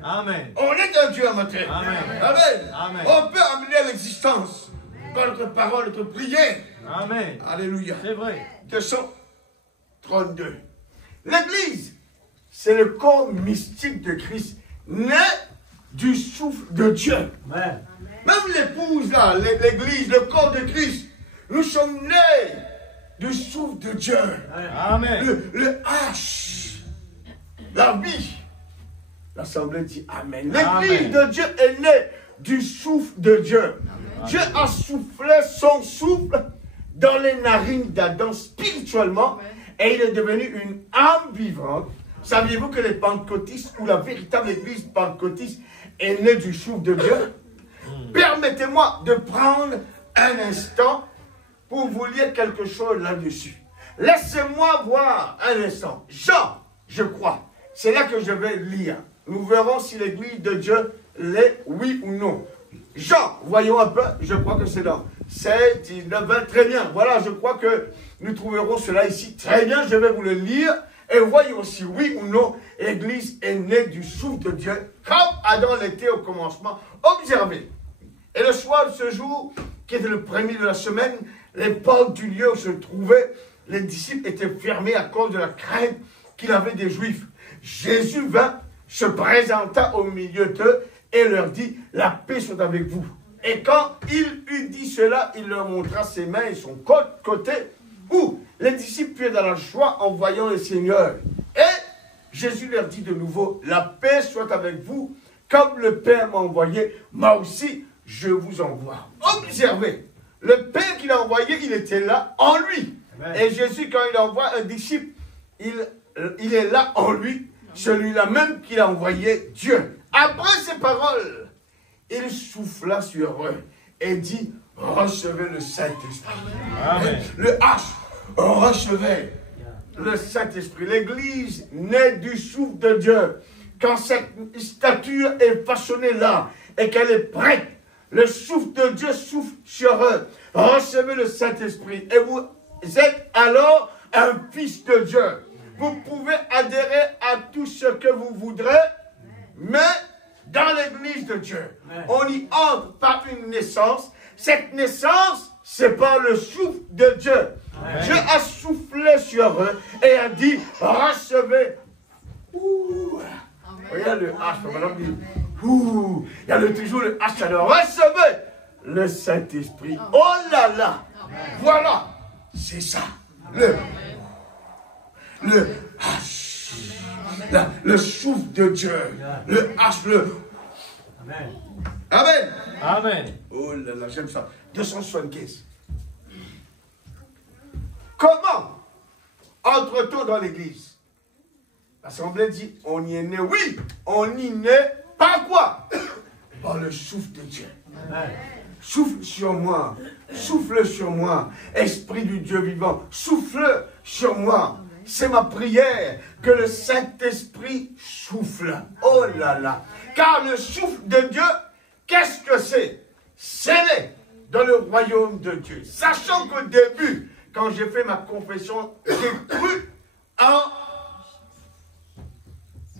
Amen. On est un Dieu amateur. Amen. Amen. Amen. On peut amener à l'existence par notre parole, notre prière. Amen. Alléluia. C'est vrai. 232. L'Église, c'est le corps mystique de Christ, né du souffle de Dieu. Amen. Même l'épouse là, l'Église, le corps de Christ, nous sommes nés du souffle de Dieu. Amen. Le H, la vie. L'Assemblée dit Amen. L'Église de Dieu est née du souffle de Dieu. Amen. Dieu a soufflé son souffle dans les narines d'Adam spirituellement. Amen. Et il est devenu une âme vivante. Saviez-vous que les pentecôtistes ou la véritable Église pentecôtiste est née du souffle de Dieu? Permettez-moi de prendre un instant pour vous lire quelque chose là-dessus. Laissez-moi voir un instant. Jean, je crois. C'est là que je vais lire. Nous verrons si l'Église de Dieu l'est, oui ou non. Jean, voyons un peu, je crois que c'est dans 7, 19, 20, très bien. Voilà, je crois que nous trouverons cela ici. Très bien, je vais vous le lire. Et voyons si oui ou non, l'Église est née du souffle de Dieu, comme Adam l'était au commencement. Observez. Et le soir de ce jour, qui était le premier de la semaine, les portes du lieu où se trouvaient, les disciples étaient fermés à cause de la crainte qu'il avait des Juifs. Jésus vint, se présenta au milieu d'eux et leur dit, la paix soit avec vous. Et quand il eut dit cela, il leur montra ses mains et son côté, où les disciples furent dans la joie en voyant le Seigneur. Et Jésus leur dit de nouveau, la paix soit avec vous, comme le Père m'a envoyé, moi aussi je vous envoie. Observez, le Père qu'il a envoyé, il était là en lui. Amen. Et Jésus, quand il envoie un disciple, il est là en lui, celui-là même qu'il a envoyé, Dieu. Après ces paroles, il souffla sur eux et dit, recevez le Saint-Esprit. Le H, recevez le Saint-Esprit. L'Église naît du souffle de Dieu. Quand cette stature est façonnée là et qu'elle est prête, le souffle de Dieu souffle sur eux. Recevez le Saint-Esprit et vous êtes alors un fils de Dieu. Vous pouvez adhérer à tout ce que vous voudrez, mais dans l'Église de Dieu, on y entre par une naissance. Cette naissance, c'est par le souffle de Dieu. Amen. Dieu a soufflé sur eux et a dit, recevez. Regarde le H, il y a toujours le H alors. Recevez le Saint-Esprit. Oh là là. Amen. Voilà, c'est ça. Le H. Le souffle de Dieu. Le H, Amen. Amen. Amen. Oh là là, j'aime ça. 275. Comment entre-t-on dans l'église? L'Assemblée dit, on y est né, oui, on y naît par quoi? Par le souffle de Dieu. Amen. Souffle sur moi, souffle sur moi, Esprit du Dieu vivant, souffle sur moi. C'est ma prière, que le Saint-Esprit souffle. Oh là là. Car le souffle de Dieu, qu'est-ce que c'est? C'est dans le royaume de Dieu. Sachant qu'au début, quand j'ai fait ma confession, j'ai cru en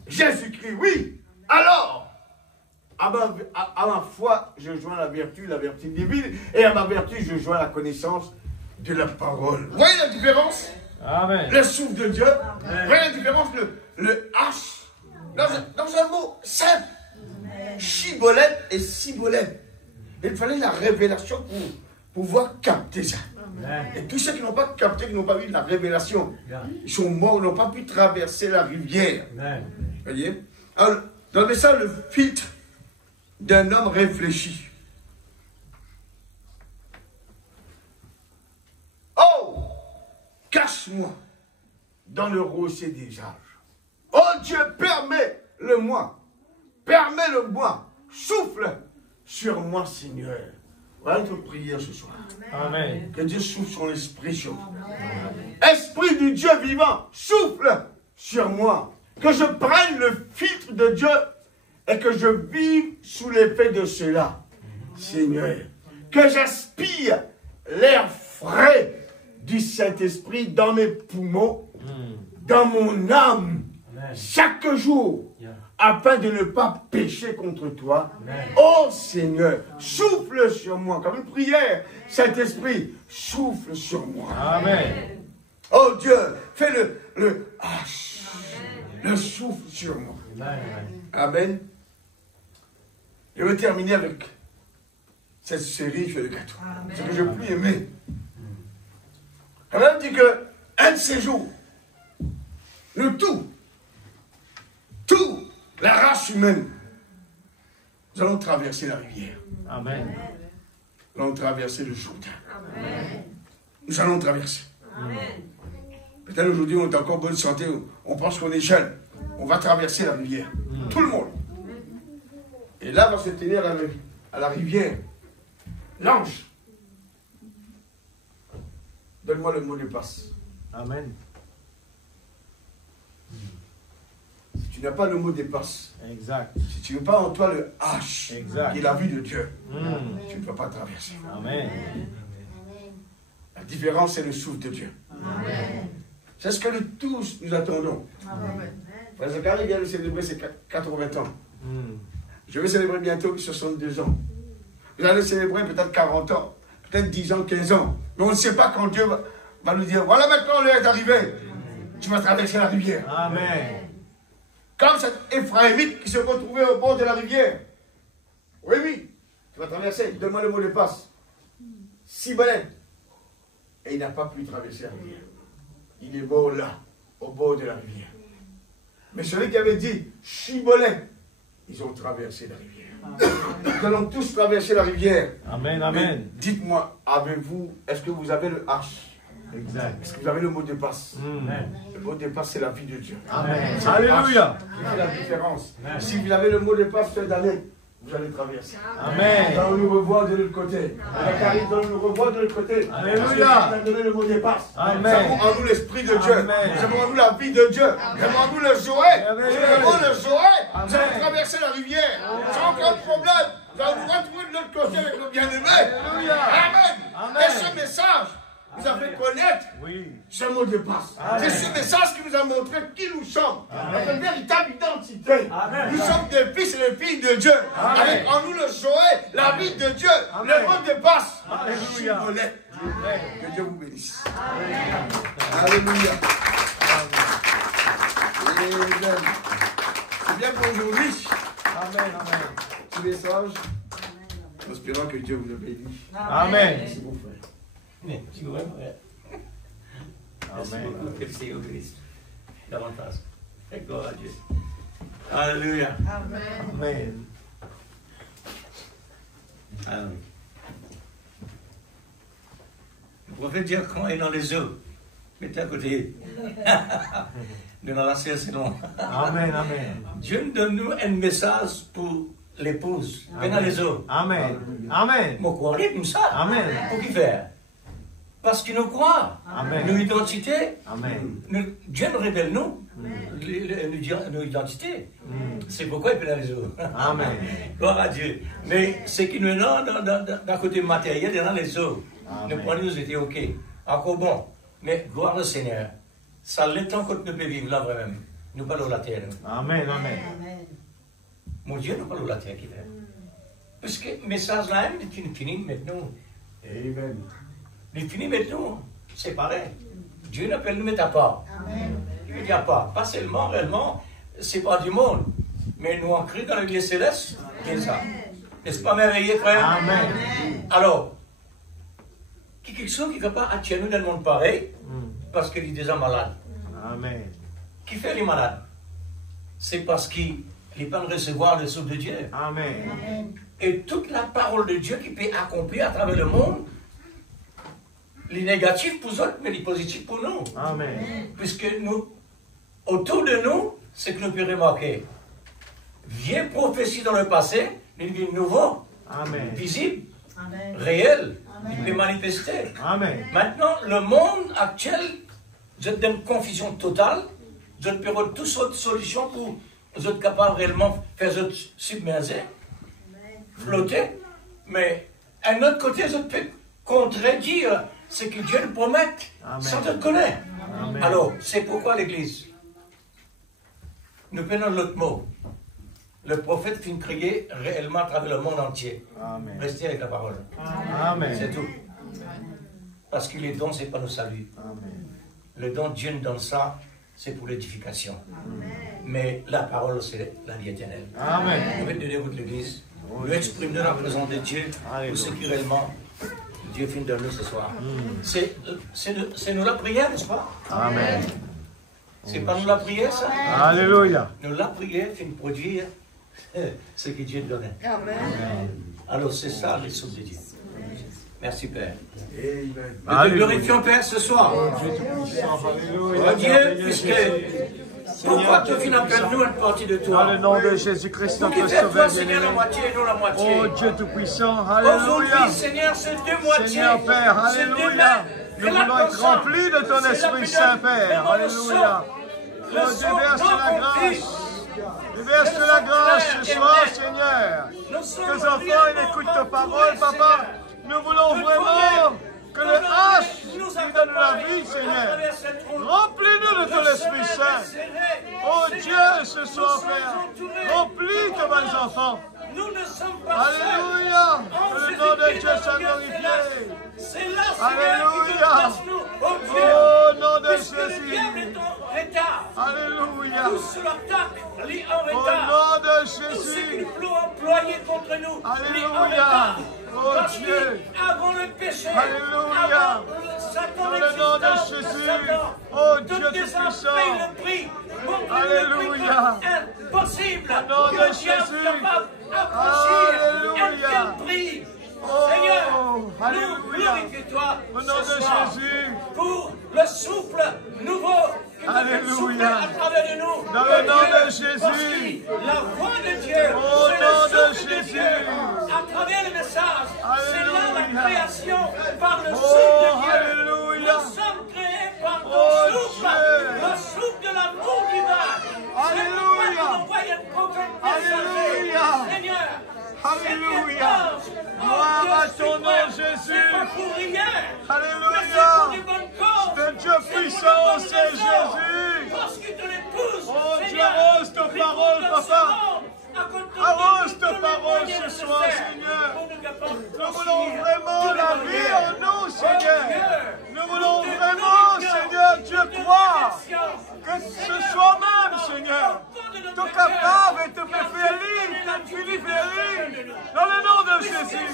Jésus-Christ. Oui. Alors, à ma foi, je joins la vertu divine, et à ma vertu, je joins la connaissance de la parole. Vous voyez la différence? Amen. Le souffle de Dieu. Vous voyez la différence? Le H. Dans un mot simple. Chibolette et cibolette. Il fallait la révélation pour pouvoir capter ça. Amen. Et tous ceux qui n'ont pas capté, qui n'ont pas vu la révélation, ils sont morts, n'ont pas pu traverser la rivière. Amen. Vous voyez? Alors, dans le ça, le filtre d'un homme réfléchi. Oh! Cache-moi dans le rocher des âges. Oh Dieu, permets-le-moi. Permets-le-moi. Souffle sur moi, Seigneur. Voilà notre prière ce soir. Amen. Que Dieu souffle son esprit sur moi. Esprit du Dieu vivant, souffle sur moi. Que je prenne le filtre de Dieu et que je vive sous l'effet de cela. Seigneur, que j'aspire l'air frais du Saint-Esprit dans mes poumons, dans mon âme, chaque jour, afin de ne pas pécher contre toi. Oh Seigneur, souffle sur moi, comme une prière. Saint-Esprit, souffle sur moi. Amen. Oh Dieu, fais le souffle sur moi. Amen. Je vais terminer avec cette série sur le gâteau. Ce que je plus aimé. Elle m'a dit que un de ces jours, tout, la race humaine, nous allons traverser la rivière. Amen. Nous allons traverser le Jourdain. Nous allons traverser. Peut-être aujourd'hui, on est encore en bonne santé, on pense qu'on est jeune. On va traverser la rivière. Tout le monde. Et là, va se tenir à la rivière l'ange. Donne-moi le mot de passe. Amen. Si tu n'as pas le mot de passe, Exact. si tu n'as pas en toi le H, Exact. qui est la vie de Dieu, Mm. tu ne peux pas traverser. Amen. La différence, c'est le souffle de Dieu. C'est ce que nous tous nous attendons. Frère Zacharie vient de célébrer ses 80 ans. Mm. Je vais célébrer bientôt 62 ans. Vous allez célébrer peut-être 40 ans, peut-être 10 ans, 15 ans. Mais on ne sait pas quand Dieu va nous dire, voilà maintenant l'heure est arrivée. Tu vas traverser la rivière. Amen. Comme cet Éphraïmite qui se retrouvait au bord de la rivière. Oui, oui. Tu vas traverser. Donne-moi le mot de passe. Cibolette. Et il n'a pas pu traverser la rivière. Il est mort là, au bord de la rivière. Mais celui qui avait dit Chibolette, ils ont traversé la rivière. Nous allons tous traverser la rivière. Amen. Amen. Mais dites-moi, est-ce que vous avez le H? Exact. Est-ce que vous avez le mot de passe? Mm. Le mot de passe, c'est la vie de Dieu. Amen. C'est le Alléluia. H. C'est la différence. Si vous avez le mot de passe cette année, vous allez traverser. Amen. Nous allons nous revoir de l'autre côté. Avec Harry, nous allons nous revoir de l'autre côté. Alléluia. Nous avons donné le mot de passe. Amen. Nous avons en nous l'esprit de Dieu. Amen. Nous avons en nous la vie de Dieu. Nous avons en nous le Zoé. Amen. Nous avons le Zoé. Nous Amen. allons traverser la rivière. Sans aucun problème. Nous allons nous retrouver de l'autre côté avec nos bien-aimés. Alléluia. Amen. Amen. Et ce message nous a fait connaître Oui. ce mot de passe. Amen. C'est ce message qui nous a montré qui nous sommes. Notre véritable identité. Amen. Nous sommes des fils et des filles de Dieu. Amen. Avec en nous le Zoé, la vie de Dieu. Amen. Le mot de passe. Alléluia. Chibolette. Amen. Que Dieu vous bénisse. Alléluia. Amen. C'est bien pour aujourd'hui. Amen. Amen. Ce message. En espérant que Dieu vous le bénisse. Amen. Merci beaucoup, frère. Merci beaucoup, frère. Merci Amen. beaucoup, merci au Christ. Davantage. Et gloire à Dieu. Alléluia. Amen. Amen. Le prophète dit quand il est dans les eaux, Mettez à côté. Nous allons lancer assez long. Amen, amen. Dieu donne nous un message pour l'épouse. Venez les autres. Amen. Amen. Moi, croyez comme ça. Amen. Pour qui faire? Parce qu'il nous croit. Amen. Nos identités. Amen. Dieu nous révèle nous. Nos identités. C'est pourquoi il peut les autres. Amen. Gloire à Dieu. Mais ce qui nous est d'un côté matériel, il y en a les autres. Nous prenons, nous étions OK. Encore bon. Mais gloire au Seigneur. Ça l'est tant que nous pouvons vivre là vraiment. Nous parlons de la terre. Amen, amen. Mon Dieu, nous parlons de la terre qui fait. Parce que le message là, il est fini maintenant. Amen. Il est fini maintenant. C'est pareil. Dieu n'appelle nous mettre à part. Il ne dit à part. Pas seulement, réellement, c'est pas du monde. Mais nous ancrés dans l'église céleste, c'est ça. N'est-ce pas merveilleux, frère? Amen. Alors, quelque chose qui ne peut pas attirer nous dans le monde pareil, parce qu'il est déjà malade. Amen. Qui fait les malades? C'est parce qu'il n'est pas de recevoir le souffle de Dieu. Amen. Et toute la parole de Dieu qui peut accomplir à travers le monde, les négatifs pour eux, mais les positifs pour nous. Amen. Puisque nous, autour de nous, c'est que nous pouvons remarquer. Vieille prophétie dans le passé, une vie nouveau, Amen. visible, réel, il peut manifester. Amen. Maintenant, le monde actuel, vous êtes dans une confusion totale, vous êtes période toutes sortes de solutions pour vous êtes capable réellement de faire vous submerger, flotter, mais à un autre côté, vous pouvez contredire ce que Dieu nous promet sans te connaître. Amen. Alors, c'est pourquoi l'Église, nous prenons l'autre mot. Le prophète finit de crier réellement à travers le monde entier. Amen. Restez avec la parole. Amen. C'est tout. Parce que les dons, ce n'est pas nos saluts. Amen. Le don de Dieu nous donne ça, c'est pour l'édification. Mais la parole, c'est la vie éternelle. Amen. Vous pouvez donner votre l'Église. Nous exprimons la présence de Dieu pour ce qui réellement Dieu finit de nous ce soir. C'est nous la prière, n'est-ce pas? Amen. C'est pas nous la prière, ça? Alléluia. Nous la prière finit de produire ce que Dieu donnait. Amen. Alors c'est ça les souffles de Dieu. Merci Père. Amen. Nous te glorifions Père ce soir. Alléluia. Oh Dieu, puisque pourquoi tu finis appelle nous une partie de Dans le toi? nom de Jésus-Christ, Pour qui notre fait toi Sauveur Seigneur la bien-aimé. moitié et nous la moitié. Oh Dieu Tout-Puissant, Alléluia. Aujourd'hui Seigneur, c'est deux moitiés. Seigneur Père, C'est deux Alléluia. mains. Nous voulons être remplis de ton Esprit Saint, Père. Alléluia. Oh, déverse la grâce. Déverse la grâce ce soir, Seigneur. Tes enfants, ils écoutent ta parole, Papa. Nous voulons vraiment que le H nous donne la vie, Seigneur. Remplis-nous de ton Esprit Saint. Oh Dieu, ce soir, Père, remplis de mes enfants. Nous ne sommes pas Alléluia. Que le nom de Dieu soit glorifié. C'est là, Alléluia. nous. Oh Dieu, Au nom de puisque le Jésus. diable est en retard. Alléluia. Tous l'attaque, lui en Au retard. nom de Tout ce Jésus. qu'il peut employer contre nous, lui en Alléluia. retard. Oh Parce Dieu. que avant le péché, Alléluia. avant Satan, Dans le nom de l'existence Jésus. Satan, Oh tout Dieu des hommes Tout-Puissant. payent le prix. Montre-nous Alléluia. le prix impossible. Au nom de que Dieu est Jésus. capable d'affranchir. Alléluia. Un tel prix. Oh, Seigneur, nous alléluia. glorifions-toi Au nom ce de soir Jésus. pour le souffle nouveau qui nous fait Alléluia. souffler à travers de nous. Dans le nom de Parce Jésus. que la voix de Dieu, Au c'est nom le de souffle de Jésus. Dieu. À travers le message, c'est là Alléluia. la création par le Oh, souffle de Dieu. alléluia. Nous sommes créés par ton Oh, souffle, Dieu. le souffle de l'amour divin. Alléluia. C'est pourquoi tu envoies un prophète Alléluia. messager. Seigneur, Alléluia. Gloire à ton nom, Jésus. c'est pas pour rien. Alléluia. Mais c'est pour des bonnes causes. Le Dieu C'est pour puissant, des bonnes c'est raisons. Jésus. Parce que tu l'épouses. Oh, Dieu, Seigneur. arrose ta Les parole, bons Papa. secondes, à cause de Arrose tous ta les parole moyens ce de soir, faire Seigneur. pour nous capables de Nous voulons franchir vraiment tous les la vie barrières. en nous, Seigneur. Oh, Dieu. Nous voulons Nous te vraiment, glorifions. Seigneur, Dieu Nous te croire remercions. que ce soit même, Seigneur, tu es capable et te fais férir, te finis férir. Dans le nom de Jésus.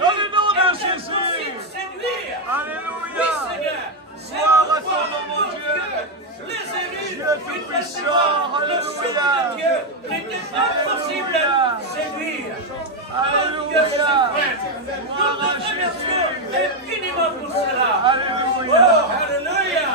Dans le nom de Jésus. Alléluia. Gloire à ton nom, mon Dieu. Dieu Tout-Puissant. Alléluia. Alléluia. Alléluia. Gloire à Jésus. Infiniment pour cela. Alléluia. Oh, alléluia.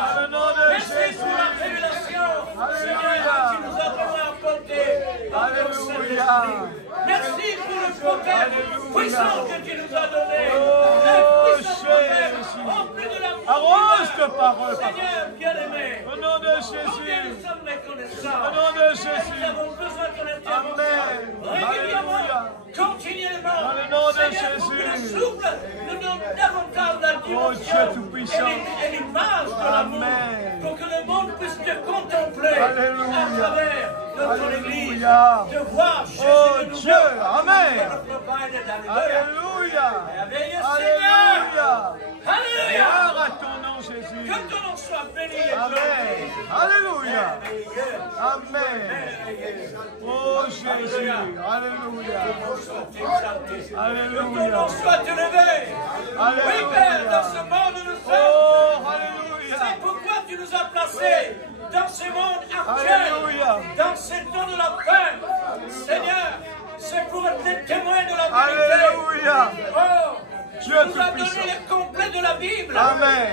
de parole, papa. Seigneur bien-aimé, Au nom de combien Jésus. nous sommes reconnaissants. Au nom de Nous Jésus. avons besoin de ton intervention. Amen. Régulièrement, Alléluia. continuellement. Dans le nom de Seigneur, pour que le Jésus. souffle nous donne davantage la Oh, Dieu dimension Tout-Puissant. et l'image de l'amour. Amen. Pour que le monde puisse te contempler Alléluia. à travers de ton église. Alléluia. Te voir Jésus Oh, de nouveau. Dieu. Amen. Notre Père est Alléluia. Alléluia. Merveilleux Alléluia. Seigneur. Alléluia. Gloire à ton nom, Jésus. Que ton nom soit béni et Amen. glorifié. Alléluia. Merveilleux. Amen. Merveilleux. Oh, Jésus. Alléluia. Soit exalté. Que ton Alléluia. nom soit élevé. Oui, Père, dans ce monde où nous sommes. Oh, alléluia. C'est pourquoi tu nous as placés dans ce monde actuel, Alléluia. dans ce temps de la fin. Seigneur, c'est pour être des témoins de la vérité. Alléluia. Oh, tu Dieu nous as donné Tout-Puissant. le complet de la Bible. Amen.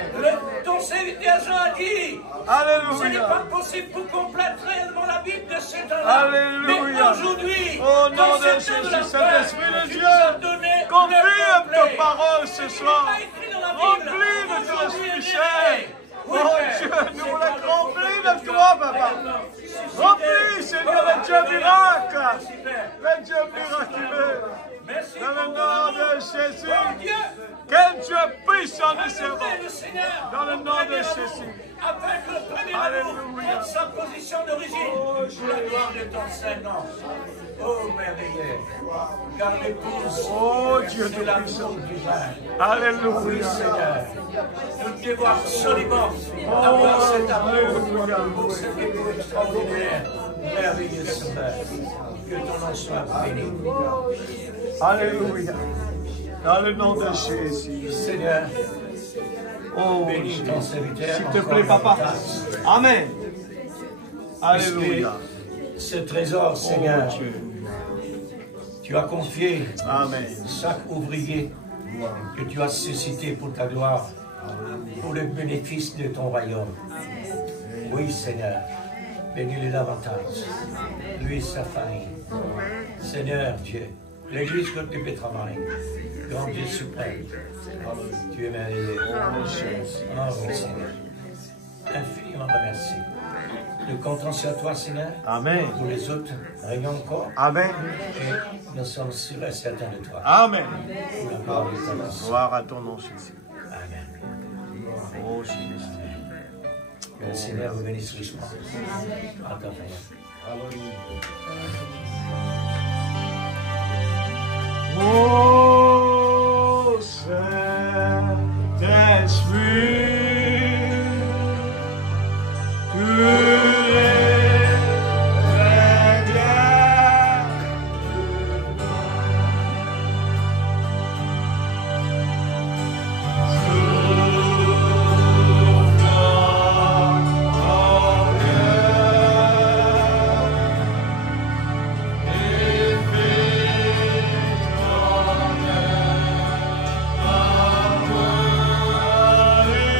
Ton serviteur Jean a dit, ce n'est Alléluia. pas possible pour compléter réellement la Bible de ces temps-là. Alléluia. Mais aujourd'hui, Au nom dans de ce temps Jésus, la Saint-Esprit fin, de tu Dieu, nous as donné le confirme complet. ta parole ce soir. Ce n'est pas écrit dans la Bible. Remplis de ton Aujourd'hui, Esprit est Saint. révélé. Oui, Oh Père. Dieu, nous C'est voulons par être le remplis complet de toi, papa. réellement. Remplis, Seigneur, le Dieu miracle. Merci, Père. Le Dieu miraculeux. Merci Dans le pour nom ton de nom. Jésus. Oh Dieu, Quel Dieu puissant nous servons. accordez le Seigneur Dans le au nom de premier Jésus. amour, afin que le premier amour Alléluia. prenne sa position d'origine pour la gloire de ton Saint-Nom. Oh merveilleux, car l'épouse, Oh Dieu c'est l'amour Tout-Puissant. divin. Oui Alléluia. Seigneur, nous devons absolument avoir cet Alléluia. amour pour cet époux extraordinaire. Merveilleux Seigneur, que ton nom soit béni. Alléluia. Dans le nom de Jésus. Seigneur, Oh, bénis ton serviteur. s'il te encore plaît, papa. davantage. Amen. Alléluia. Ce trésor, Seigneur, Oh, Dieu. tu as confié Amen. chaque ouvrier que tu as suscité pour ta gloire, pour le bénéfice de ton royaume. Oui, Seigneur, bénis-le davantage, lui et sa famille. Seigneur Dieu, l'Église de Pétramarin, grand Dieu suprême, tu es merveilleux. Oh, oui, Seigneur, infiniment merci. Nous comptons sur toi, Seigneur. Amen. Pour les autres, régnons encore. Amen. Et nous sommes sûrs et certains de toi. Amen. Pour la gloire de ta grâce. Gloire à ton nom, Jésus. Amen. Oh, Jésus. Que le Seigneur vous bénisse richement. À ta prière. Oh, Saint-Esprit, tu es très bien. Alléluia.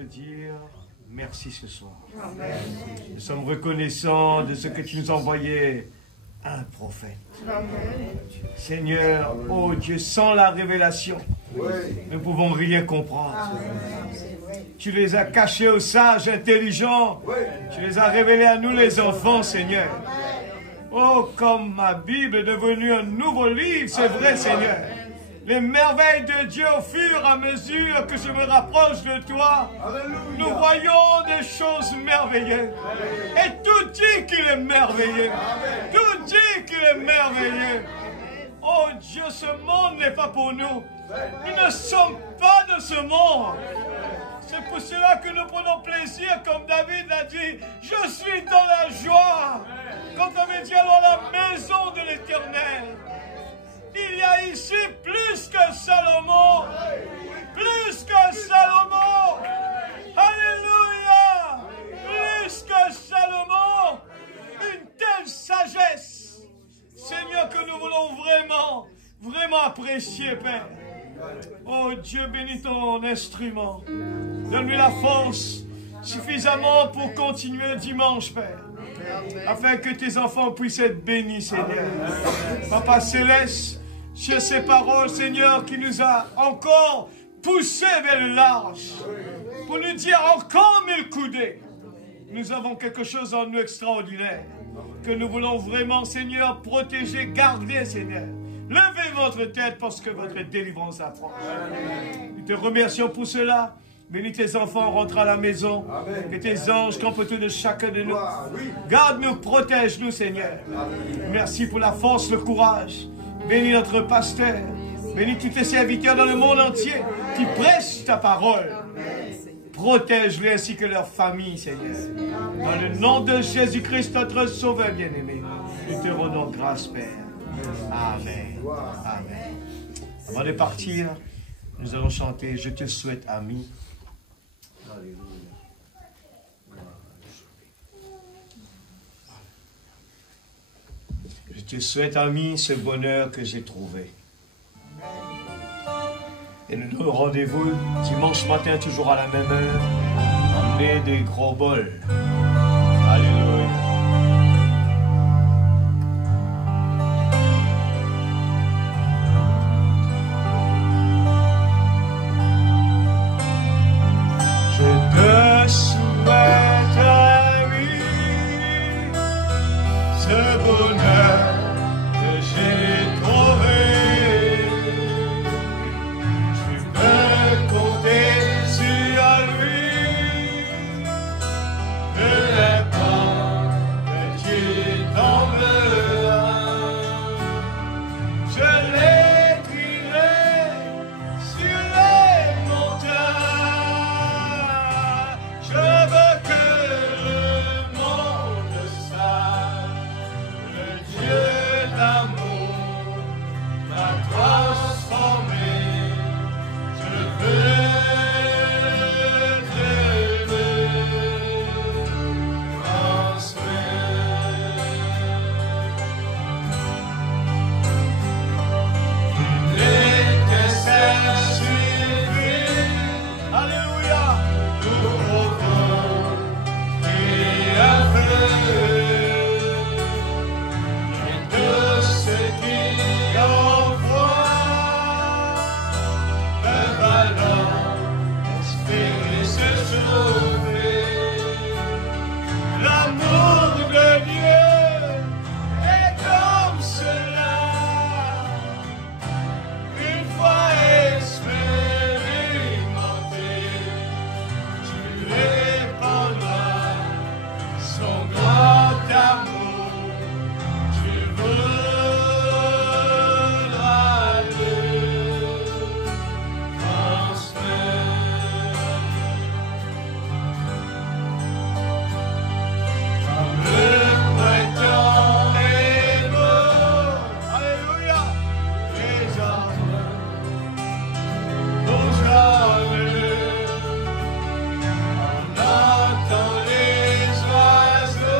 te dire merci ce soir. Amen. Nous sommes reconnaissants de ce que tu nous envoyais, un prophète. Amen. Seigneur, oh Dieu, sans la révélation, nous ne pouvons rien comprendre. Amen. Tu les as cachés aux sages, intelligents. Tu les as révélés à nous les enfants, Seigneur. Oh, comme ma Bible est devenue un nouveau livre, c'est vrai, Seigneur. Les merveilles de Dieu au fur et à mesure que je me rapproche de toi, nous voyons des choses merveilleuses. Et tout dit qu'il est merveilleux. Tout dit qu'il est merveilleux. Oh Dieu, ce monde n'est pas pour nous. Nous ne sommes pas de ce monde. C'est pour cela que nous prenons plaisir, comme David l'a dit, je suis dans la joie. Quand on me dit alors la maison de l'Éternel, il y a ici plus que Salomon. Plus que Salomon. Alléluia. Plus que Salomon. Une telle sagesse. Seigneur, que nous voulons vraiment apprécier, Père. Oh Dieu, bénis ton instrument. Donne-lui la force suffisamment pour continuer dimanche, Père. Afin que tes enfants puissent être bénis, Seigneur. Papa Céleste, sur ces paroles, Seigneur, qui nous a encore poussés vers le large, pour nous dire encore 1000 coudées. Nous avons quelque chose en nous extraordinaire, que nous voulons vraiment, Seigneur, protéger, garder, Seigneur. Levez votre tête parce que votre délivrance approche. Nous te remercions pour cela. Bénis tes enfants, rentre à la maison. Amen. Que tes anges campent autour de chacun de nous. Garde-nous, protège-nous, Seigneur. Amen. Merci pour la force, le courage. Bénis notre pasteur. Bénis tous tes serviteurs dans le monde entier qui prêchent ta parole. Protège-les ainsi que leur famille, Seigneur. Dans le nom de Jésus-Christ, notre Sauveur bien-aimé, nous te rendons grâce, Père. Amen. Amen. Avant de partir, nous allons chanter « Je te souhaite, ami ». Je te souhaite, ami, ce bonheur que j'ai trouvé. Et nous nous rendez-vous dimanche matin, toujours à la même heure. Emmenez des gros bols. Alléluia. Je te souhaite, ami, ce bonheur que j'ai trouvé. Tu peux compter sur lui, peu importe que tu tomberas. Je l'écrirai sur les montagnes. Je veux que le monde sache, le Dieu d'amour m'a transformé. Je veux te le transmettre. L'étincelle suivie, alléluia, tout profond et un feu. Et tous ceux qui en voient peuvent alors espérer se sauver. L'amour de Dieu est comme cela. Une fois expérimenté, tu répandras son grand amour. Tu voudras le transmettre. Comme le printemps est beau, alléluia, les arbres bourgeonnent, on entend les oiseaux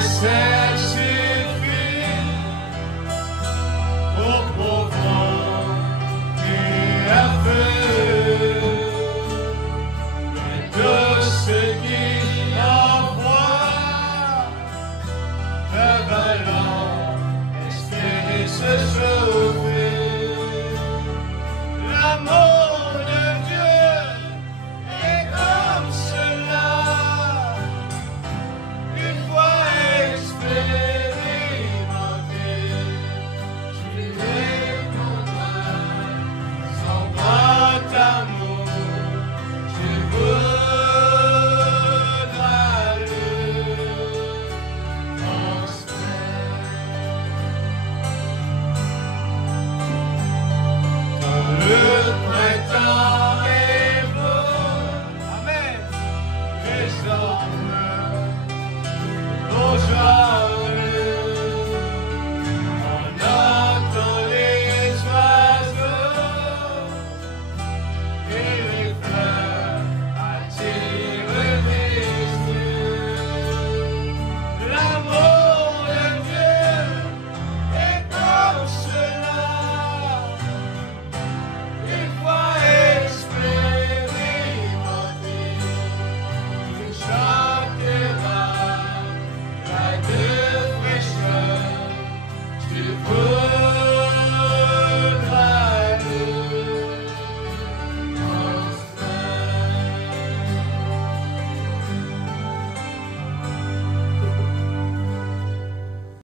Saint.